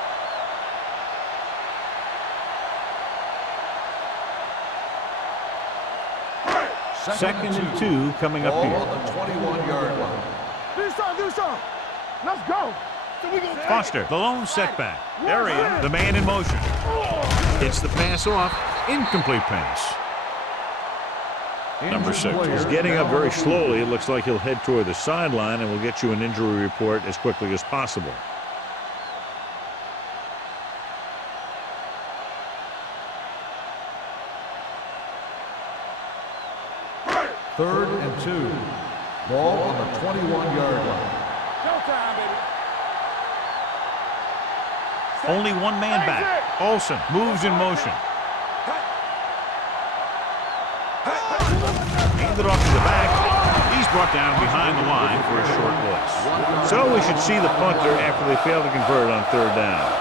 Second and 2 coming up Ball here. on the 21-yard line. Do something. Let's go. So we gonna Foster, the lone setback. Arian, the man in motion. Hits the pass off. Incomplete pass. Number 6 is getting up very slowly. It looks like he'll head toward the sideline, and we'll get you an injury report as quickly as possible. Third and 2. Ball on the 21-yard line. Showtime, baby. Only one man back. Olsen moves in motion. Handed off to the back. He's brought down behind the line for a short loss. So we should see the punter after they fail to convert on third down.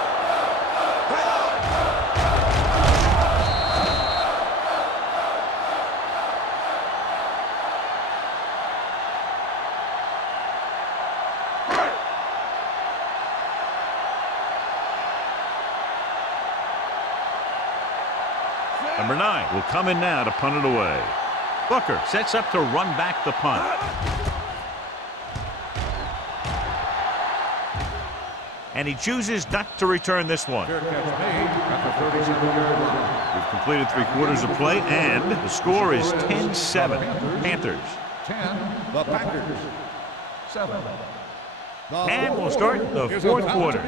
Number 9 will come in now to punt it away. Booker sets up to run back the punt. And he chooses not to return this one. Fair catch made at the 37-yard line. We've completed 3/4 of play, and the score is 10-7. Panthers. 10, the Packers. 7. And we'll start the fourth quarter.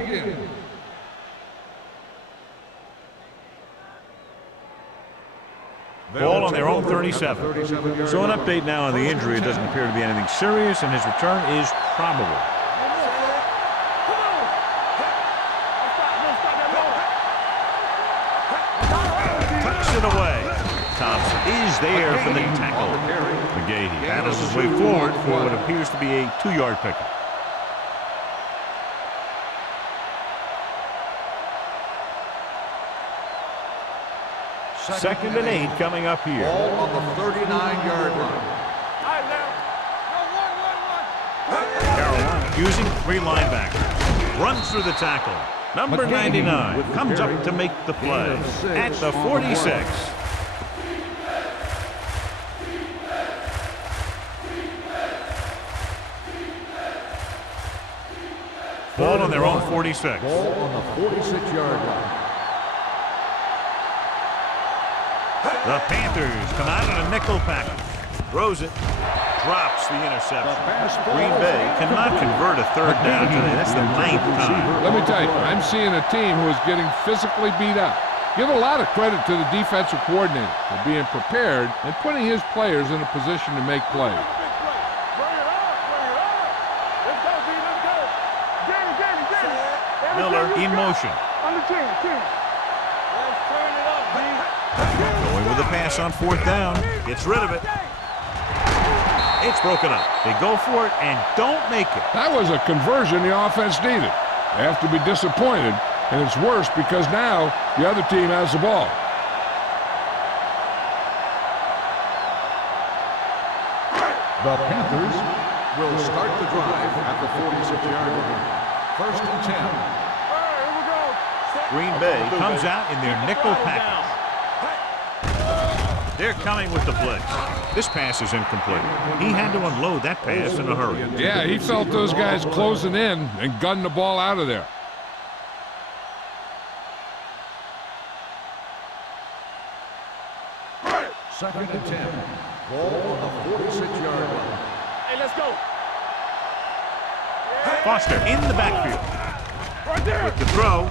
Ball on their own 37. So an update now on the injury. It doesn't appear to be anything serious, and his return is probable. Tucks it away. Thompson is there for the tackle. McGahee battles his way forward for what appears to be a 2-yard pickup. Second and 8 coming up here. Ball on the 39-yard line. Carolina using 3 linebackers. Runs through the tackle. Number 99 comes up to make the play at the 46. Ball on their own 46. Ball on the 46-yard line. The Panthers come out in a nickel package. Throws it. Drops the interception. Green Bay cannot convert a third down today. That's the 9th time. Let me tell you, I'm seeing a team who is getting physically beat up. Give a lot of credit to the defensive coordinator for being prepared and putting his players in a position to make plays. Miller in motion. Going with a pass on 4th down. Gets rid of it. It's broken up. They go for it and don't make it. That was a conversion the offense needed. They have to be disappointed, and it's worse because now the other team has the ball. The Panthers will start the drive at the 46-yard line. 1st and 10. Green Bay comes out in their nickel package. They're coming with the blitz. This pass is incomplete. He had to unload that pass in a hurry. Yeah, he felt those guys closing in and gunned the ball out of there. Second and 10. Ball on the 46-yard line. Hey, let's go. Foster in the backfield. Right there. With the throw.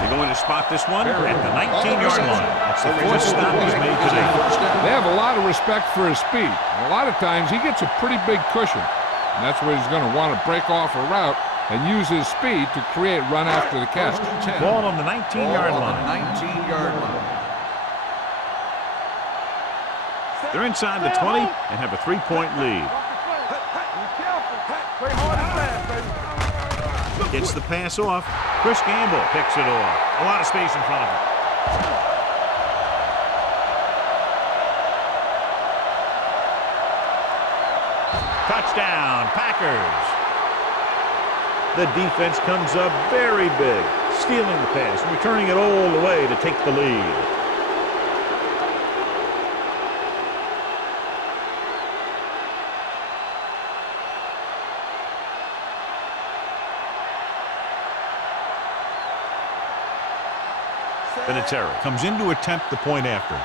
They're going to spot this one at the 19-yard line. That's the 4th stop he's made today. They have a lot of respect for his speed. A lot of times he gets a pretty big cushion. And that's where he's going to want to break off a route and use his speed to create run after the catch. Ball on the 19-yard line. 19-yard line. They're inside the 20 and have a 3-point lead. Gets the pass off. Chris Gamble picks it off. A lot of space in front of him. Touchdown, Packers. The defense comes up very big, stealing the pass, returning it all the way to take the lead. Vinatieri comes in to attempt the point after.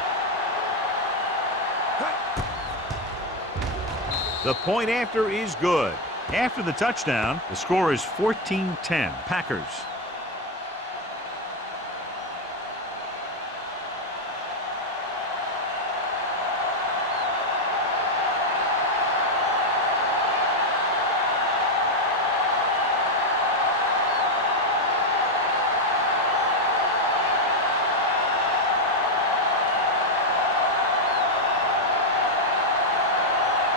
The point after is good. After the touchdown, the score is 14-10. Packers.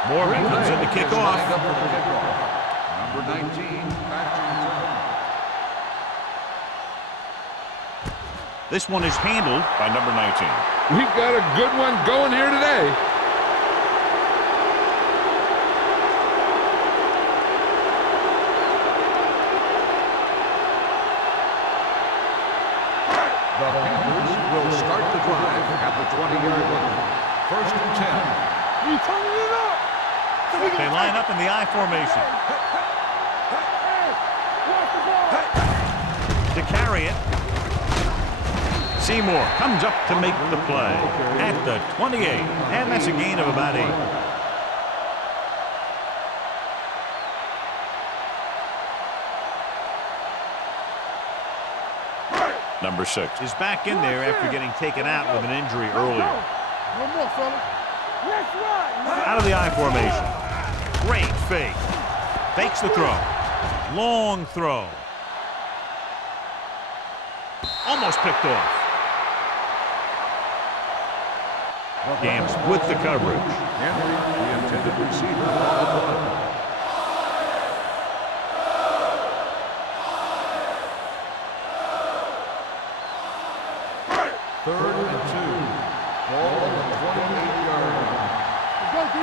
Morgan comes in to kick off. Number 19, back to return. This one is handled by number 19. We've got a good one going here today. The Panthers will start the drive at the 20-yard line. First and 10. You turning it up. They line up in the I formation. Hey, watch the ball. To carry it. Seymour comes up to make the play at the 28, and that's a gain of about 8. Number 6 is back in there after getting taken out with an injury earlier. One more, fella. Let's ride. Out of the I formation. Great fake. Fakes the throw. Long throw. Almost picked off. Gams with the coverage. Henry, the intended receiver, on the punt. Third and 2. Ball on the 28-yard line. Go, D.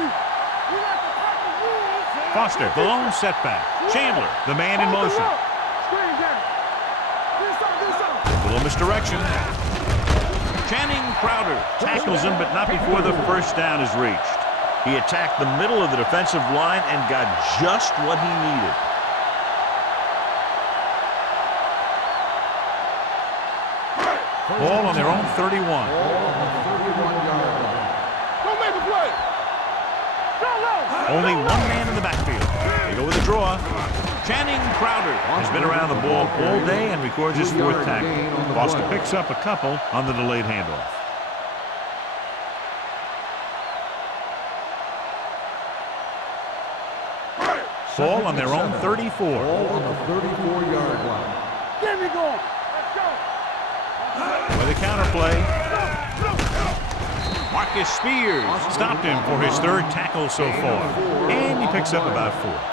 We like to cut the rules. Foster, the lone setback. Chandler, the man in motion. Screen down. This up. A little misdirection. Channing Crowder tackles him, but not before the first down is reached. He attacked the middle of the defensive line and got just what he needed. Ball on their own 31. Ball on the 31-yard line. Don't make a play. Go low. Only one man in the backfield. They go with a draw. Channing Crowder has been around the ball all day and records his 4th tackle. Foster picks up a couple on the delayed handoff. Ball on their own 34. Ball on the 34-yard line. Get me going. Let's go. With a counterplay. Marcus Spears stopped him for his 3rd tackle so far. And he picks up about 4.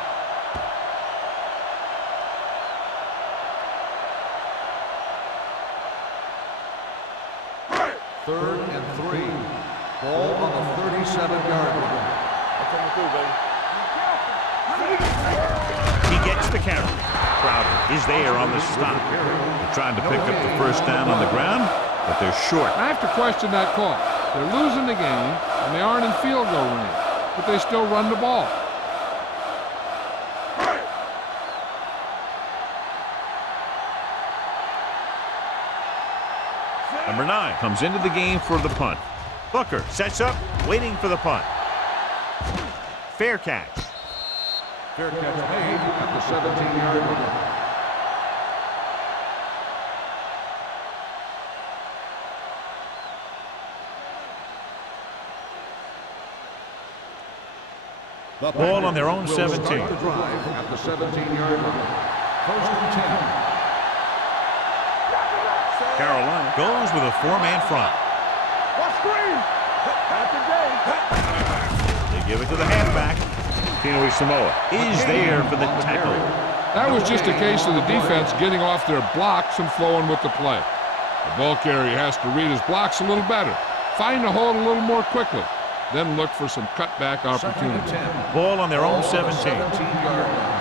Third and 3. Ball on the 37-yard line. He gets the carry. Crowder is there on the stop. They're trying to pick up the first down on the ground, but they're short. I have to question that call. They're losing the game, and they aren't in field goal range, but they still run the ball. Number 9 comes into the game for the punt. Booker sets up, waiting for the punt. Fair catch. Fair catch made at the 17-yard line. The Ball on their own will 17. Start the drive at the 17-yard line. First and 10. Carolina goes with a 4-man front. What screen? Not today. They give it to the halfback. Pinoy Samoa is there for the tackle. That was just a case of the defense getting off their blocks and flowing with the play. The ball carrier has to read his blocks a little better, find the hold a little more quickly, then look for some cutback opportunity. Ball on their own 17. 17-yard line.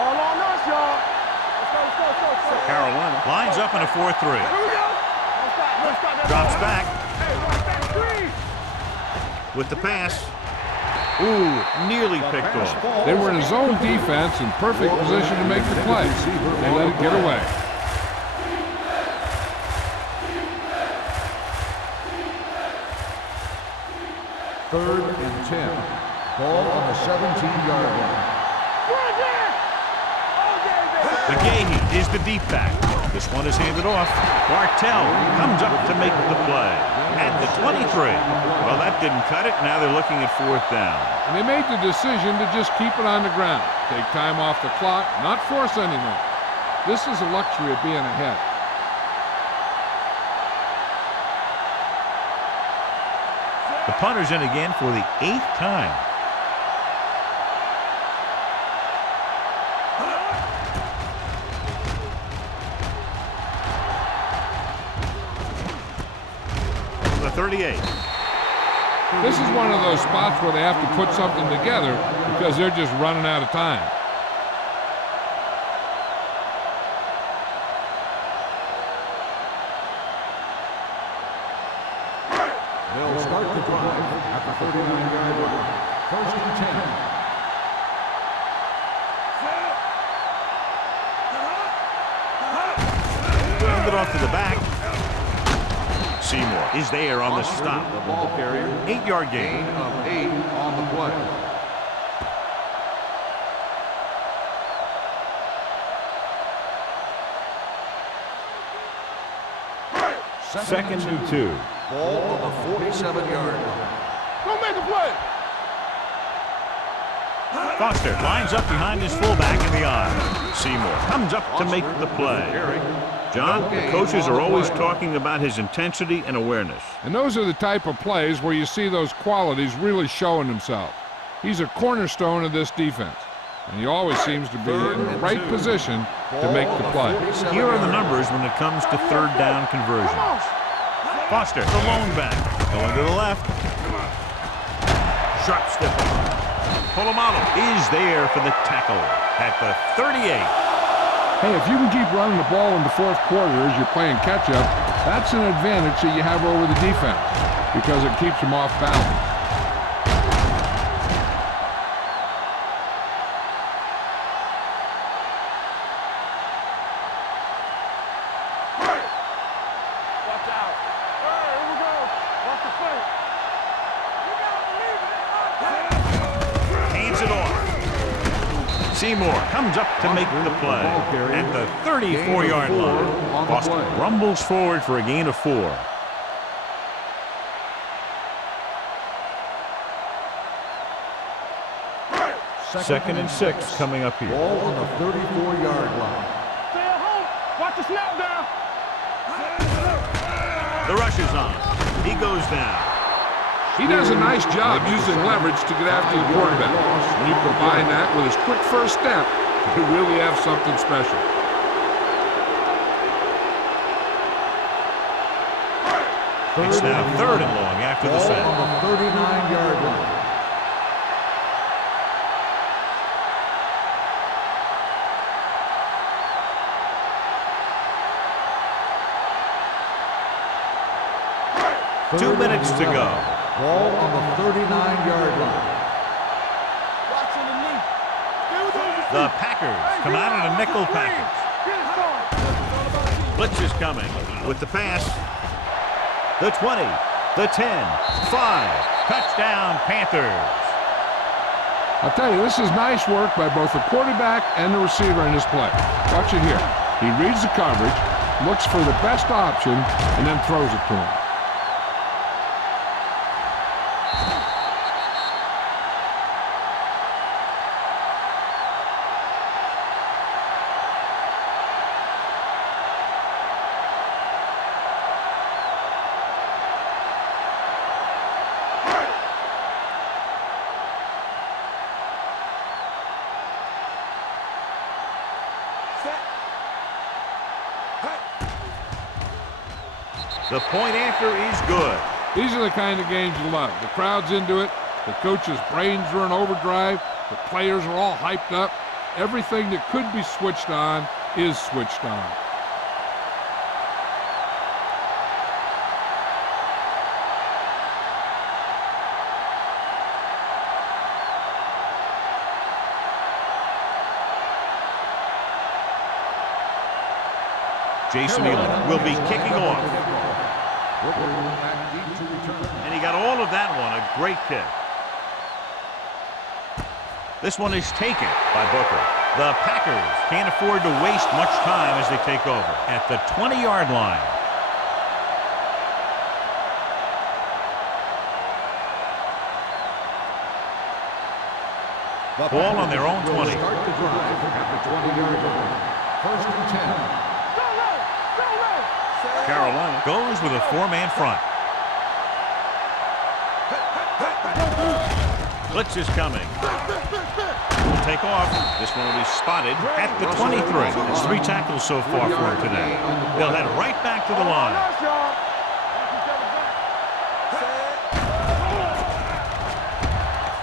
All on us, y'all. Let's go. Carolina lines up in a 4-3. Here we go. Let's stop that. Drops back Hey, watch that screen. with the pass. Ooh, nearly picked off. They were in a zone defense in perfect position to make the play. They let it get away. Third and 10. Ball on the 17-yard line. McGahee is the deep back. This one is handed off. Bartell comes up to make the play at the 23. Well, that didn't cut it. Now they're looking at 4th down. And they made the decision to just keep it on the ground. Take time off the clock, not force anything. This is a luxury of being ahead. The punter's in again for the 8th time. 38. This is one of those spots where they have to put something together because they're just running out of time. They'll start the drive at the 39-yard line. First and 10. Hand it off to the back. Seymour is there on the stop. The ball carrier. 8-yard gain. Gain of 8 on the play. Second and 2. Ball on the 47-yard line. Don't make a play. Foster lines up behind his fullback in the I. Seymour comes up to make the play. John, the coaches are always talking about his intensity and awareness. And those are the type of plays where you see those qualities really showing themselves. He's a cornerstone of this defense, and he always seems to be in the right position to make the play. Here are the numbers when it comes to third down conversions. Foster, the lone back, going to the left. Sharp step. Polamalu is there for the tackle at the 38. Hey, if you can keep running the ball in the fourth quarter as you're playing catch-up, that's an advantage that you have over the defense because it keeps them off balance. Watch out. All right, here we go. Watch the play. You gotta believe it. Hands it off. Seymour comes up to make the play at the 34-yard line. Foster rumbles forward for a gain of 4. Second and 6 coming up here. Ball on the 34-yard line. Stay at home. Watch the snap down. The rush is on. He goes down. He does a nice job using leverage to get after the quarterback. When you combine that with his quick first step, you really have something special. It's now third and long after the Ball sack. on the 39-yard line. Two minutes to go. Ball on the 39-yard line. Watch underneath. Stay with those. The Packers come out in a nickel package. Get it started. Blitz is coming with the pass. The 20, the 10, 5. Touchdown, Panthers. I'll tell you, this is nice work by both the quarterback and the receiver in this play. Watch it here. He reads the coverage, looks for the best option, and then throws it to him. The point after is good. These are the kind of games you love. The crowd's into it. The coach's brains are in overdrive. The players are all hyped up. Everything that could be switched on is switched on. Jason Elam will be kicking off. And he got all of that one, a great kick. This one is taken by Booker. The Packers can't afford to waste much time as they take over at the 20-yard line. Ball on their own 20. Start the drive at the 20-yard line. First and 10. Carolina goes with a 4-man front. Blitz is coming. Will take off. This one will be spotted at the 23. It's 3 tackles so far for him today. They'll head right back to the line.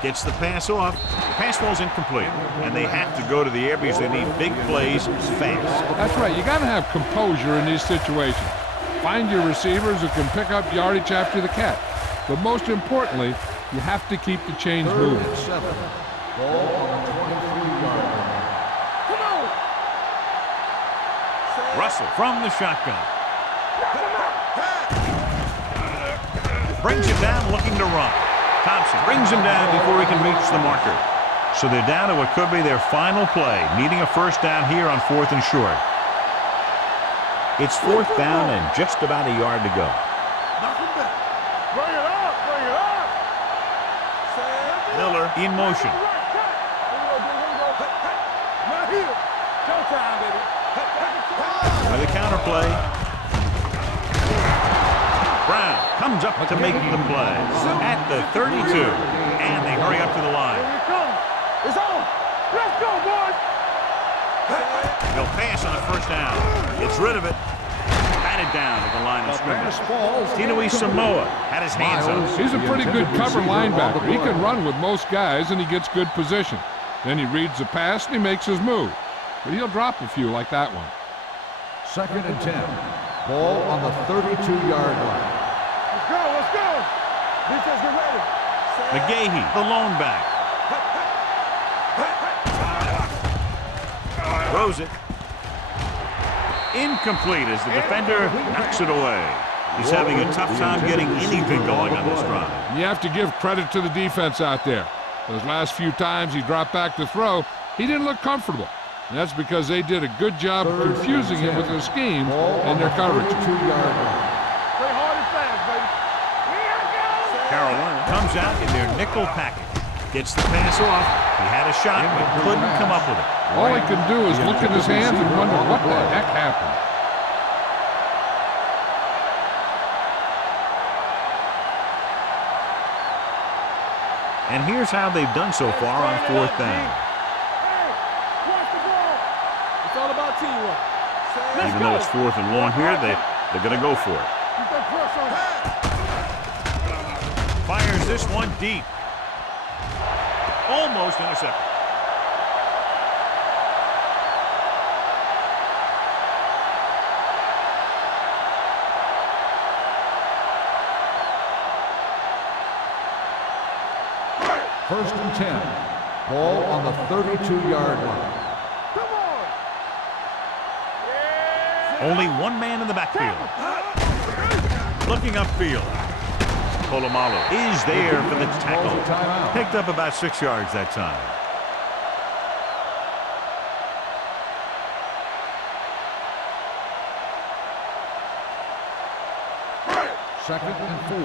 Gets the pass off. The pass falls incomplete. And they have to go to the air because they need big plays fast. That's right. You got to have composure in these situations. Find your receivers who can pick up yardage after the catch. But most importantly, you have to keep the chains moving. 3rd and 7. Ball on the 23-yard line. Come on. Russell from the shotgun. Brings him down looking to run. Thompson brings him down before he can reach the marker. So they're down to what could be their final play, needing a first down here on 4th and short. It's 4th down and just about a yard to go. Bring it up. Bring it up. Miller in motion. Not here. Showtime, baby. With a counterplay. Brown comes up to make the play at the 32. And they hurry up to the line. Here it comes. It's on. Let's go, boys. They'll pass on a first down. Gets rid of it. Batted down at the line of scrimmage. Tinui Samoa had his hands up. He's a pretty good cover linebacker. He can run with most guys, and he gets good position. Then he reads the pass, and he makes his move. But he'll drop a few like that one. 2nd and 10. Ball on the 32-yard line. Let's go. Let's go. Defense, get ready. McGahee, the lone back. Throws it. Incomplete as the defender knocks it away. He's having a tough time getting anything going on this drive. You have to give credit to the defense out there. Those last few times he dropped back to throw, he didn't look comfortable. And that's because they did a good job of confusing him with their scheme and their coverage. 32-yard line. Play hard and fast, baby. Here it goes. Carolina comes out in their nickel package. Gets the pass off. He had a shot, but couldn't come up with it. All he can do is look at his hands and wonder what the heck happened. And here's how they've done so far on 4th down. Hey, watch the ball. It's all about teamwork. Let's Even go. though it's 4th and long here, they're going to go for it. Keep that pressure on. Fires this one deep. Almost intercepted. First and 10. Ball on the 32-yard line. Come on. Only one man in the backfield. Looking upfield. Polamalu is there for the tackle. Picked up about 6 yards that time. Second and 4.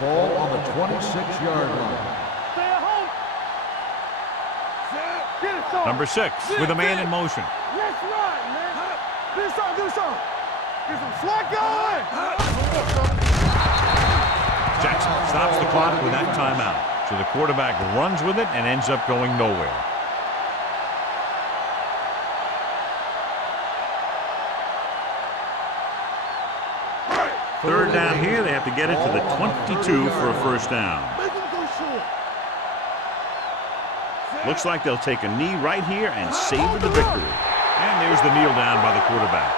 Ball on the 26-yard line. Stay at home. Get it, son. Number 6 with a man in motion. Let's run, man. Do something. Do something. Get some slack going. Jackson stops the clock with that timeout. So the quarterback runs with it and ends up going nowhere. Third down here, they have to get it to the 22 for a first down. Make him go short. Looks like they'll take a knee right here and savor the victory. And there's the kneel down by the quarterback.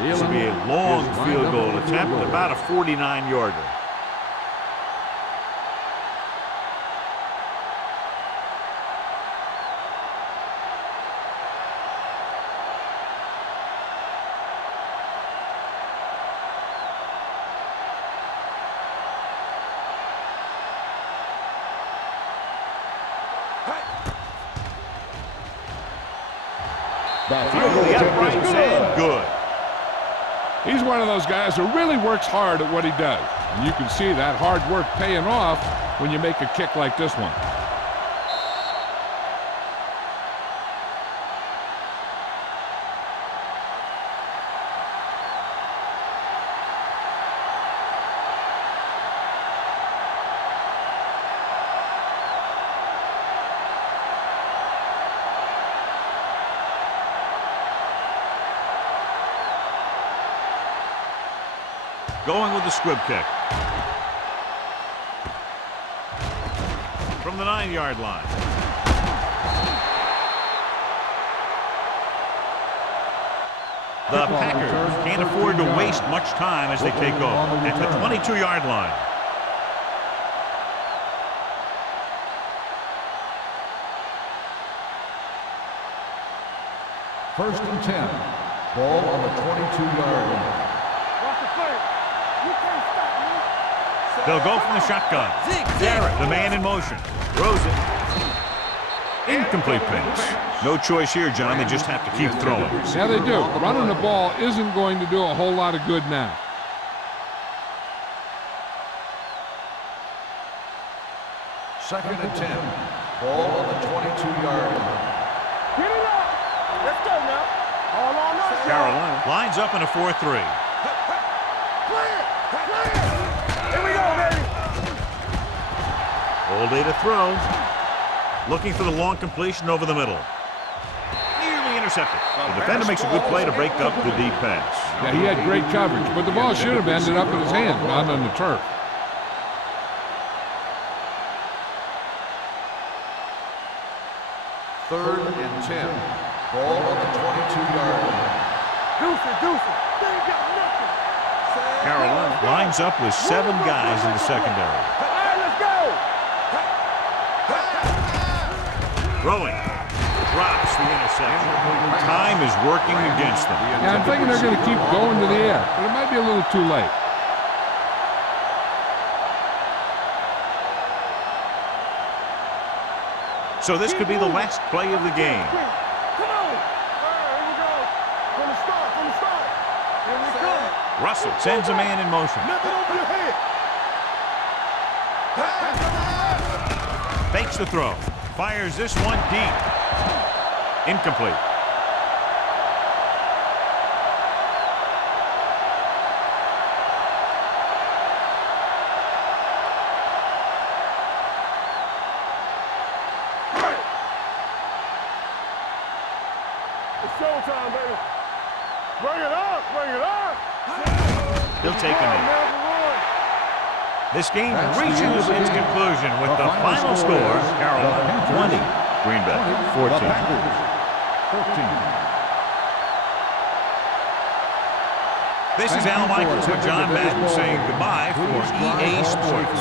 This will be a long field goal attempt, about a 49-yarder. Through the uprights and good. He's one of those guys who really works hard at what he does. And you can see that hard work paying off when you make a kick like this one. going with the squib kick. From the 9-yard line. The Packers can't afford to waste much time as they take over at the 22-yard line. First and 10. Ball on the 22-yard line. Watch the play. You can't stop me. They'll go from the shotgun. Garrett, the man in motion, throws it. Incomplete pass. No choice here, John. They just have to keep throwing. Yeah, they do. Running the ball isn't going to do a whole lot of good now. Second and 10. Ball on the 22-yard line. Get it up. Let's go now. All on us. Carolina lines up in a 4-3. Play it. Play it. Here we go, baby. All day to throw. Looking for the long completion over the middle. Nearly intercepted. The defender makes a good play to break up the deep pass. Yeah, he had great coverage, but the ball should have ended up in his hand, not on the turf. Third and 10. Ball on the 22-yard line. Deuce it. They ain't got nothing. Carolina lines up with 7 guys in the secondary. All right, let's go. Throwing. Drops the interception. Time is working against them. Yeah, I'm thinking they're going to keep going to the air, but it might be a little too late. So this could be the last play of the game. Come on. All right, here we go. From the start. Here we come. Russell sends a man in motion. Nothing over your head. Fakes the throw. Fires this one deep. Incomplete. It's showtime, baby. Bring it up. He'll take him in. This game reaches its conclusion with the final score, Carolina 20, Green Bay 14. This is Al Michaels with John Madden saying goodbye for EA Sports.